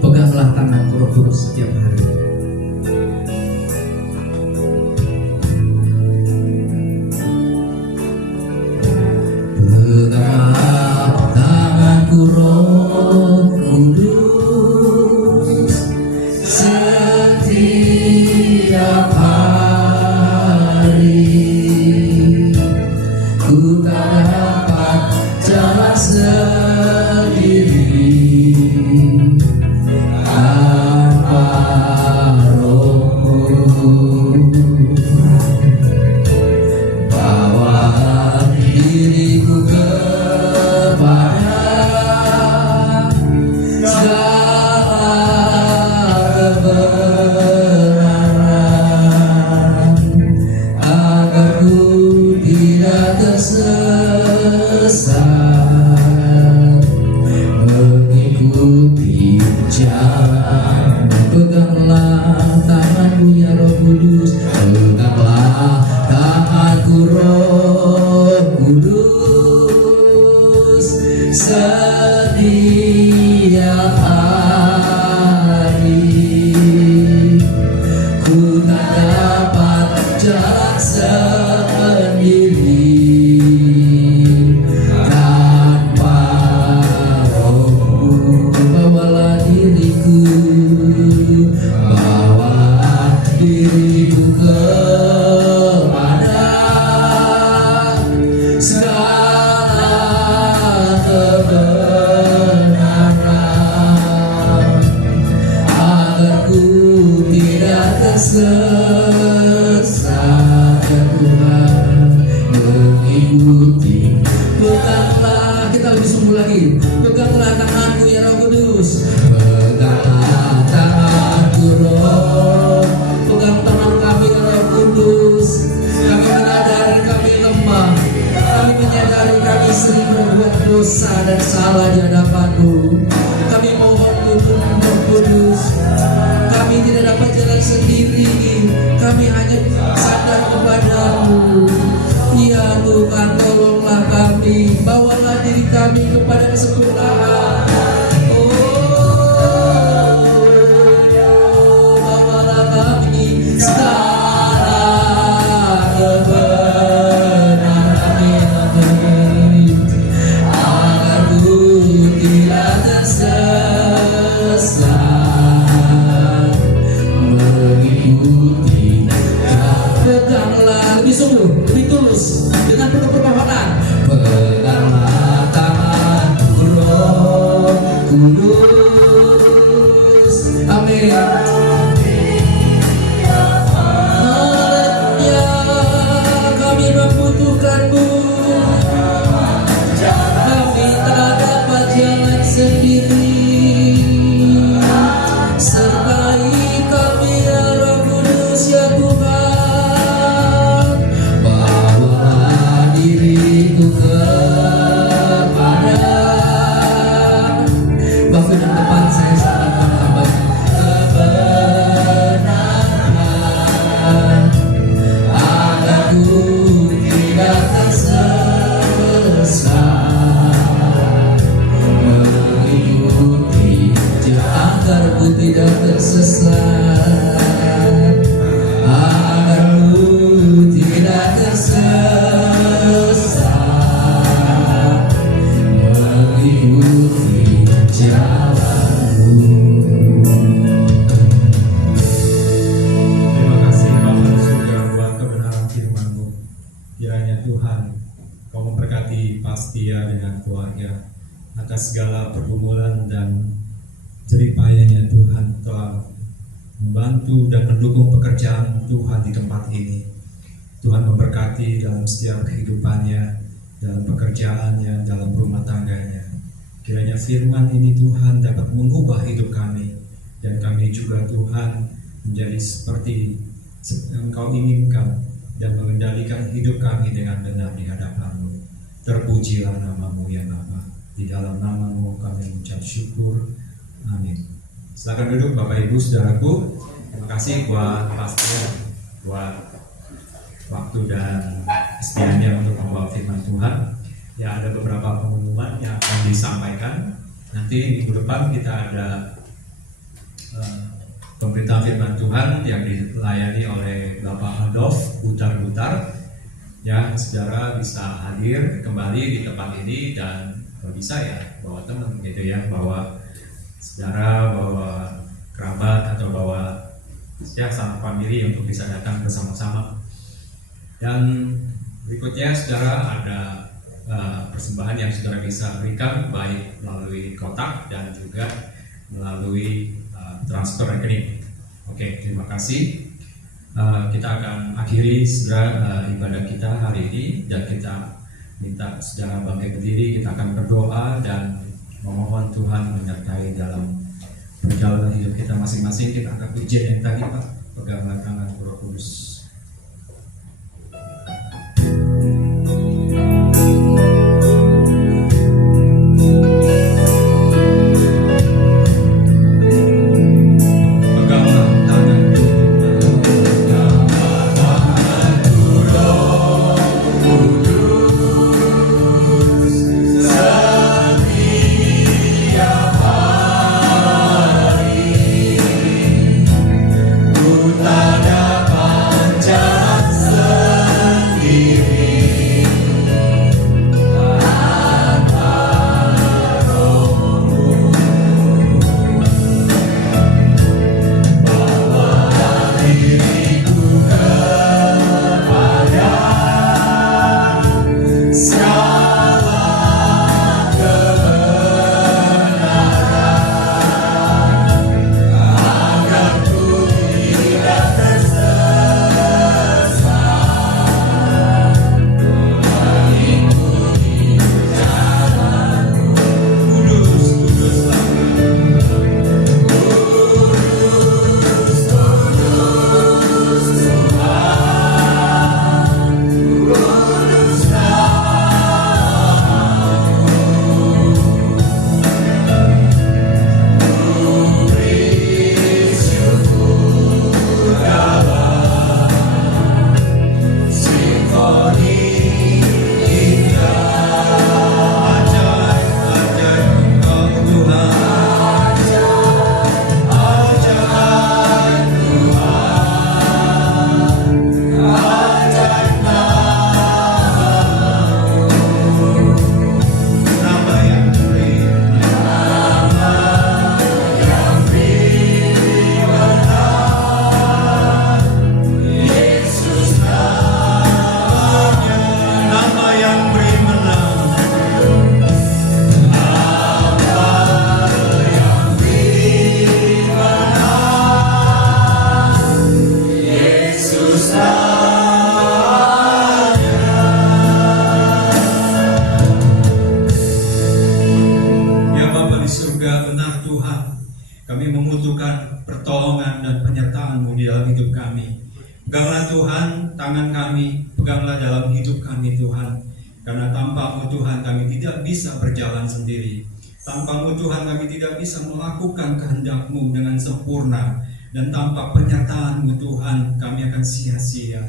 Peganglah tanganku Roh Kudus setiap hari. Peganglah tanganku Roh Kudus setiap hari. Ku tak dapat jalan sendiri tanpa diriku, bawa diriku kepada segala kebenaran, agar ku tidak tersesat ya Tuhan, mengikuti. Peganglah, kita lebih sungguh lagi. Peganglah tanganku ya Roh Kudus. Peganglah tanganku Roh. Pegang tangan kami ya Roh Kudus. Kami menyadari kami lemah. Kami menyadari kami sering berbuat dosa dan salah di hadapan-Mu. Kami mohon Tuhan Roh Kudus. Kami tidak dapat jalan sendiri. Kami hanya sadar kepada-Mu. Ya Tuhan, tolonglah kami, bawalah diri kami kepada kesempurnaan. Bawalah kami segala kebenaran, agar ku tidak tersesat, mengikuti. Peganglah lebih sungguh, lebih tulus, dengan penuh permohonan. Peganglah tangan Roh Kudus. Amin. Haleluya, kami membutuhkan-Mu. Kami tak dapat jalan sendiri. Sertai kami ya Roh Kudus ya Tuhan. Bawalah diriku kepada. Bapak di depan saya sangat tambah kebenaran, agar ku tidak tersesat, mengikuti agar ku tidak tersesat, agar ku tidak tersesat, mengikuti jalan-Mu. Terima kasih Bapa surga buat kebenaran firman-Mu. Kiranya Tuhan Kau memberkati Pastia dengan keluarga atas segala pergumulan dan jeripayanya. Tuhan telah membantu dan mendukung pekerjaan Tuhan di tempat ini. Tuhan memberkati dalam setiap kehidupannya, dalam pekerjaannya, dalam rumah tangganya. Kiranya firman ini Tuhan dapat mengubah hidup kami, dan kami juga Tuhan menjadi seperti yang Engkau inginkan dan mengendalikan hidup kami dengan benar di hadapan-Mu. Terpujilah nama-Mu ya Bapa. Di dalam nama-Mu kami mengucap syukur. Amin. Silakan duduk Bapak Ibu Saudaraku. Terima kasih buat Pastor, buat waktu dan kesediaannya untuk membawa firman Tuhan. Ya, ada beberapa pengumuman yang akan disampaikan. Nanti minggu depan kita ada pemberitaan firman Tuhan yang dilayani oleh Bapak Adolf Butar-Butar. Ya, saudara bisa hadir kembali di tempat ini, dan kalau bisa ya bawa teman gitu ya, bawa saudara, bawa kerabat, atau bawa ya sanak famili untuk bisa datang bersama-sama. Dan berikutnya saudara ada persembahan yang saudara bisa berikan baik melalui kotak dan juga melalui transfer rekening. Oke, terima kasih. Kita akan akhiri saudara ibadah kita hari ini, dan kita minta saudara bangkit berdiri. Kita akan berdoa dan memohon Tuhan menyertai dalam perjalanan hidup kita masing-masing. Kita angkat pujian yang tadi Pak, peganglah tangan Roh Kudus. Tak dapat Kami membutuhkan pertolongan dan penyertaan-Mu di dalam hidup kami. Peganglah Tuhan tangan kami, peganglah dalam hidup kami Tuhan. Karena tanpa-Mu Tuhan kami tidak bisa berjalan sendiri. Tanpa-Mu Tuhan kami tidak bisa melakukan kehendak-Mu dengan sempurna. Dan tanpa penyertaan-Mu Tuhan kami akan sia-sia.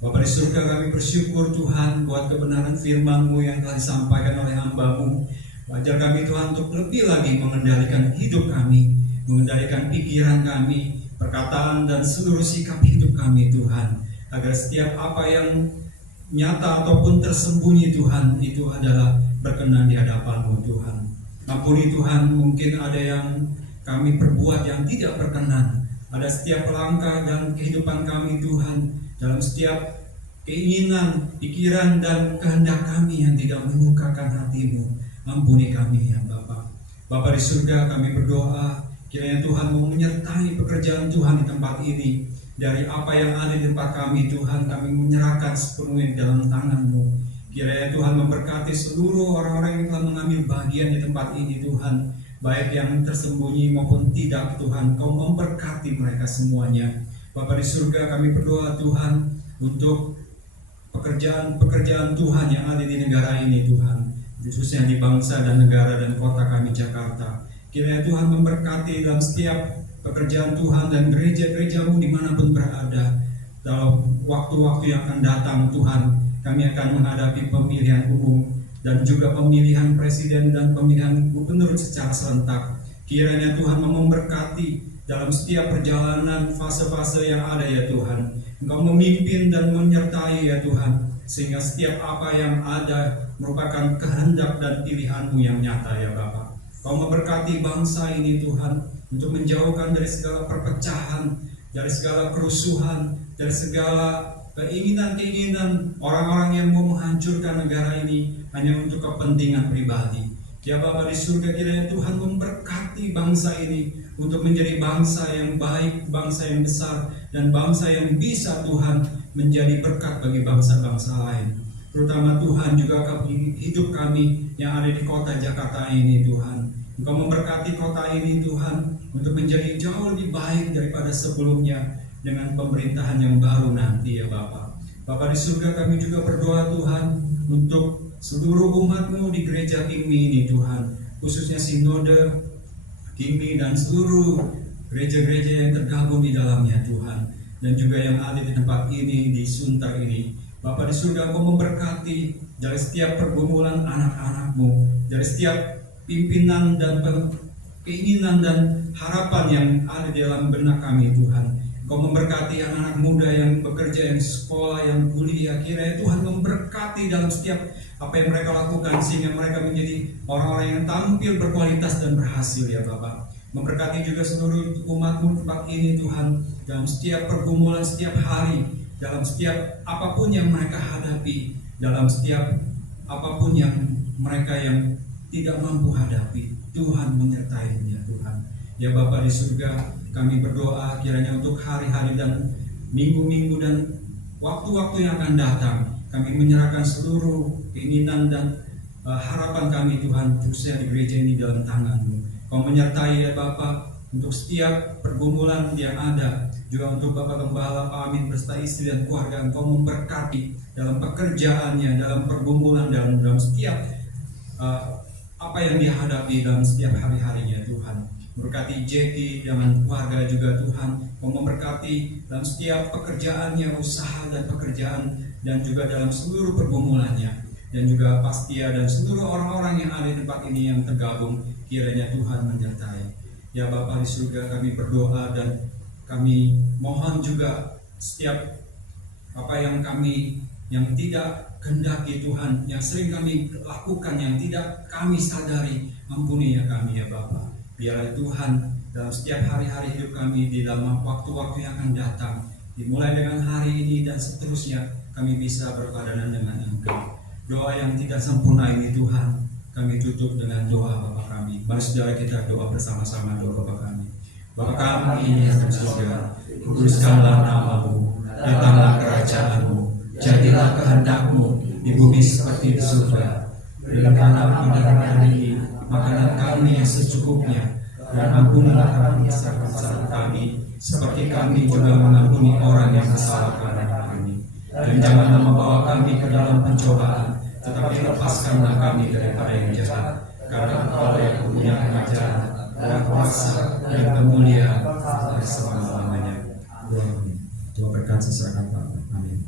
Bapa di surga, kami bersyukur Tuhan buat kebenaran firman-Mu yang telah disampaikan oleh hamba-Mu. Ajar kami Tuhan untuk lebih lagi mengendalikan hidup kami, mengendalikan pikiran kami, perkataan dan seluruh sikap hidup kami Tuhan. Agar setiap apa yang nyata ataupun tersembunyi Tuhan itu adalah berkenan di hadapan-Mu Tuhan. Ampuni Tuhan, mungkin ada yang kami perbuat yang tidak berkenan. Ada setiap langkah dalam kehidupan kami Tuhan, dalam setiap keinginan, pikiran dan kehendak kami yang tidak menyukakan hati-Mu. Ampuni kami ya Bapa. Bapa di surga, kami berdoa kiranya Tuhan mau menyertai pekerjaan Tuhan di tempat ini. Dari apa yang ada di tempat kami Tuhan, kami menyerahkan sepenuhnya dalam tangan-Mu. Kiranya Tuhan memberkati seluruh orang-orang yang telah mengambil bagian di tempat ini Tuhan, baik yang tersembunyi maupun tidak Tuhan. Kau memberkati mereka semuanya. Bapa di surga, kami berdoa Tuhan untuk pekerjaan-pekerjaan Tuhan yang ada di negara ini Tuhan, khususnya di bangsa dan negara dan kota kami Jakarta. Kiranya Tuhan memberkati dalam setiap pekerjaan Tuhan dan gereja-gereja-Mu dimanapun berada. Dalam waktu-waktu yang akan datang Tuhan, kami akan menghadapi pemilihan umum dan juga pemilihan presiden dan pemilihan gubernur secara serentak. Kiranya Tuhan memberkati dalam setiap perjalanan fase-fase yang ada ya Tuhan. Engkau memimpin dan menyertai ya Tuhan, sehingga setiap apa yang ada merupakan kehendak dan pilihan-Mu yang nyata ya Bapa. Kau memberkati bangsa ini Tuhan, untuk menjauhkan dari segala perpecahan, dari segala kerusuhan, dari segala keinginan-keinginan orang-orang yang mau menghancurkan negara ini hanya untuk kepentingan pribadi. Ya Bapa di surga, kiranya Tuhan memberkati bangsa ini untuk menjadi bangsa yang baik, bangsa yang besar, dan bangsa yang bisa Tuhan menjadi berkat bagi bangsa-bangsa lain. Terutama Tuhan juga hidup kami yang ada di kota Jakarta ini Tuhan. Engkau memberkati kota ini Tuhan untuk menjadi jauh lebih baik daripada sebelumnya dengan pemerintahan yang baru nanti ya Bapa. Bapa di surga, kami juga berdoa Tuhan untuk seluruh umat-Mu di gereja Kingmi ini Tuhan, khususnya sinode Kingmi dan seluruh gereja-gereja yang tergabung di dalamnya Tuhan, dan juga yang ada di tempat ini, di Sunter ini. Bapa di surga, Engkau memberkati dari setiap pergumulan anak-anak-Mu, dari setiap pimpinan dan keinginan dan harapan yang ada di dalam benak kami Tuhan. Kau memberkati anak-anak muda yang bekerja, yang sekolah, yang kuliah. Kiranya Tuhan memberkati dalam setiap apa yang mereka lakukan, sehingga mereka menjadi orang-orang yang tampil berkualitas dan berhasil ya Bapak. Memberkati juga seluruh umat-Mu tempat ini Tuhan, dalam setiap pergumulan setiap hari, dalam setiap apapun yang mereka hadapi, dalam setiap apapun yang mereka yang tidak mampu hadapi, Tuhan menyertai-Nya Tuhan. Ya Bapa di surga, kami berdoa kiranya untuk hari-hari dan minggu-minggu dan waktu-waktu yang akan datang, kami menyerahkan seluruh keinginan dan harapan kami Tuhan, khususnya di gereja ini dalam tangan-Mu. Kau menyertai ya Bapa untuk setiap pergumulan yang ada, juga untuk Bapak Gembala Pak Amin beserta istri dan keluarga. Engkau memberkati dalam pekerjaannya, dalam pergumulan, dalam setiap apa yang dihadapi dalam setiap hari-harinya Tuhan. Berkati Jackie dengan keluarga juga Tuhan. Kau memberkati dalam setiap pekerjaannya, usaha dan pekerjaan, dan juga dalam seluruh pergumulannya, dan juga Pastia dan seluruh orang-orang yang ada di tempat ini yang tergabung. Kiranya Tuhan menyertai. Ya Bapa di surga, kami berdoa dan kami mohon juga setiap apa yang kami yang tidak kehendaki Tuhan, yang sering kami lakukan, yang tidak kami sadari, ampuni ya kami ya Bapa. Biarlah Tuhan dalam setiap hari-hari hidup kami, di dalam waktu-waktu yang akan datang, dimulai dengan hari ini dan seterusnya, kami bisa berpadanan dengan Engkau. Doa yang tidak sempurna ini Tuhan, kami tutup dengan doa Bapa kami. Mari saudara kita doa bersama-sama doa Bapa kami. Bapa kami yang di surga, kuduskanlah nama-Mu, datanglah kerajaan-Mu, jadilah kehendak-Mu di bumi seperti di surga. Berikanlah pada kami hari ini makanan kami yang secukupnya, dan ampunilah kami kesalahan kami, seperti kami juga mengampuni orang yang bersalah kepada kami. Dan janganlah membawa kami ke dalam pencobaan, tetapi lepaskanlah kami daripada yang jahat. Karena Engkau yang punya kerajaan, dan kuasa, dan kemuliaan sampai selama-lamanya. Tuhan berkati serahkan Bapa. Amin.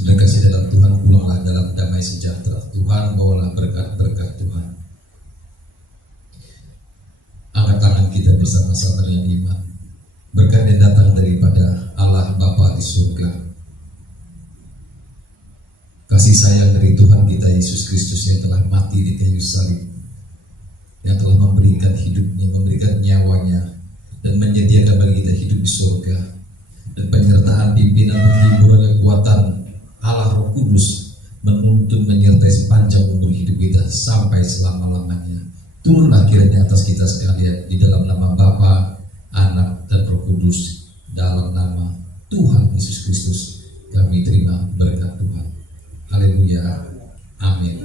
Sudah kasih dalam Tuhan, pulanglah dalam damai sejahtera. Tuhan bawalah berkat-berkat Tuhan. Angkat tangan kita bersama-sama dengan iman. Berkat yang datang daripada Allah Bapa di surga. Kasih sayang dari Tuhan kita Yesus Kristus yang telah mati di kayu salib, yang telah memberikan hidupnya, memberikan nyawanya, dan menyediakan bagi kita hidup di surga. Dan penyertaan pimpinan, penghiburan, kekuatan Allah Roh Kudus menuntun menyertai sepanjang umur hidup kita sampai selama-lamanya. Turunlah kiranya atas kita sekalian di dalam nama Bapa, Anak, dan Roh Kudus. Dalam nama Tuhan Yesus Kristus kami terima berkat Tuhan. Haleluya. Amin.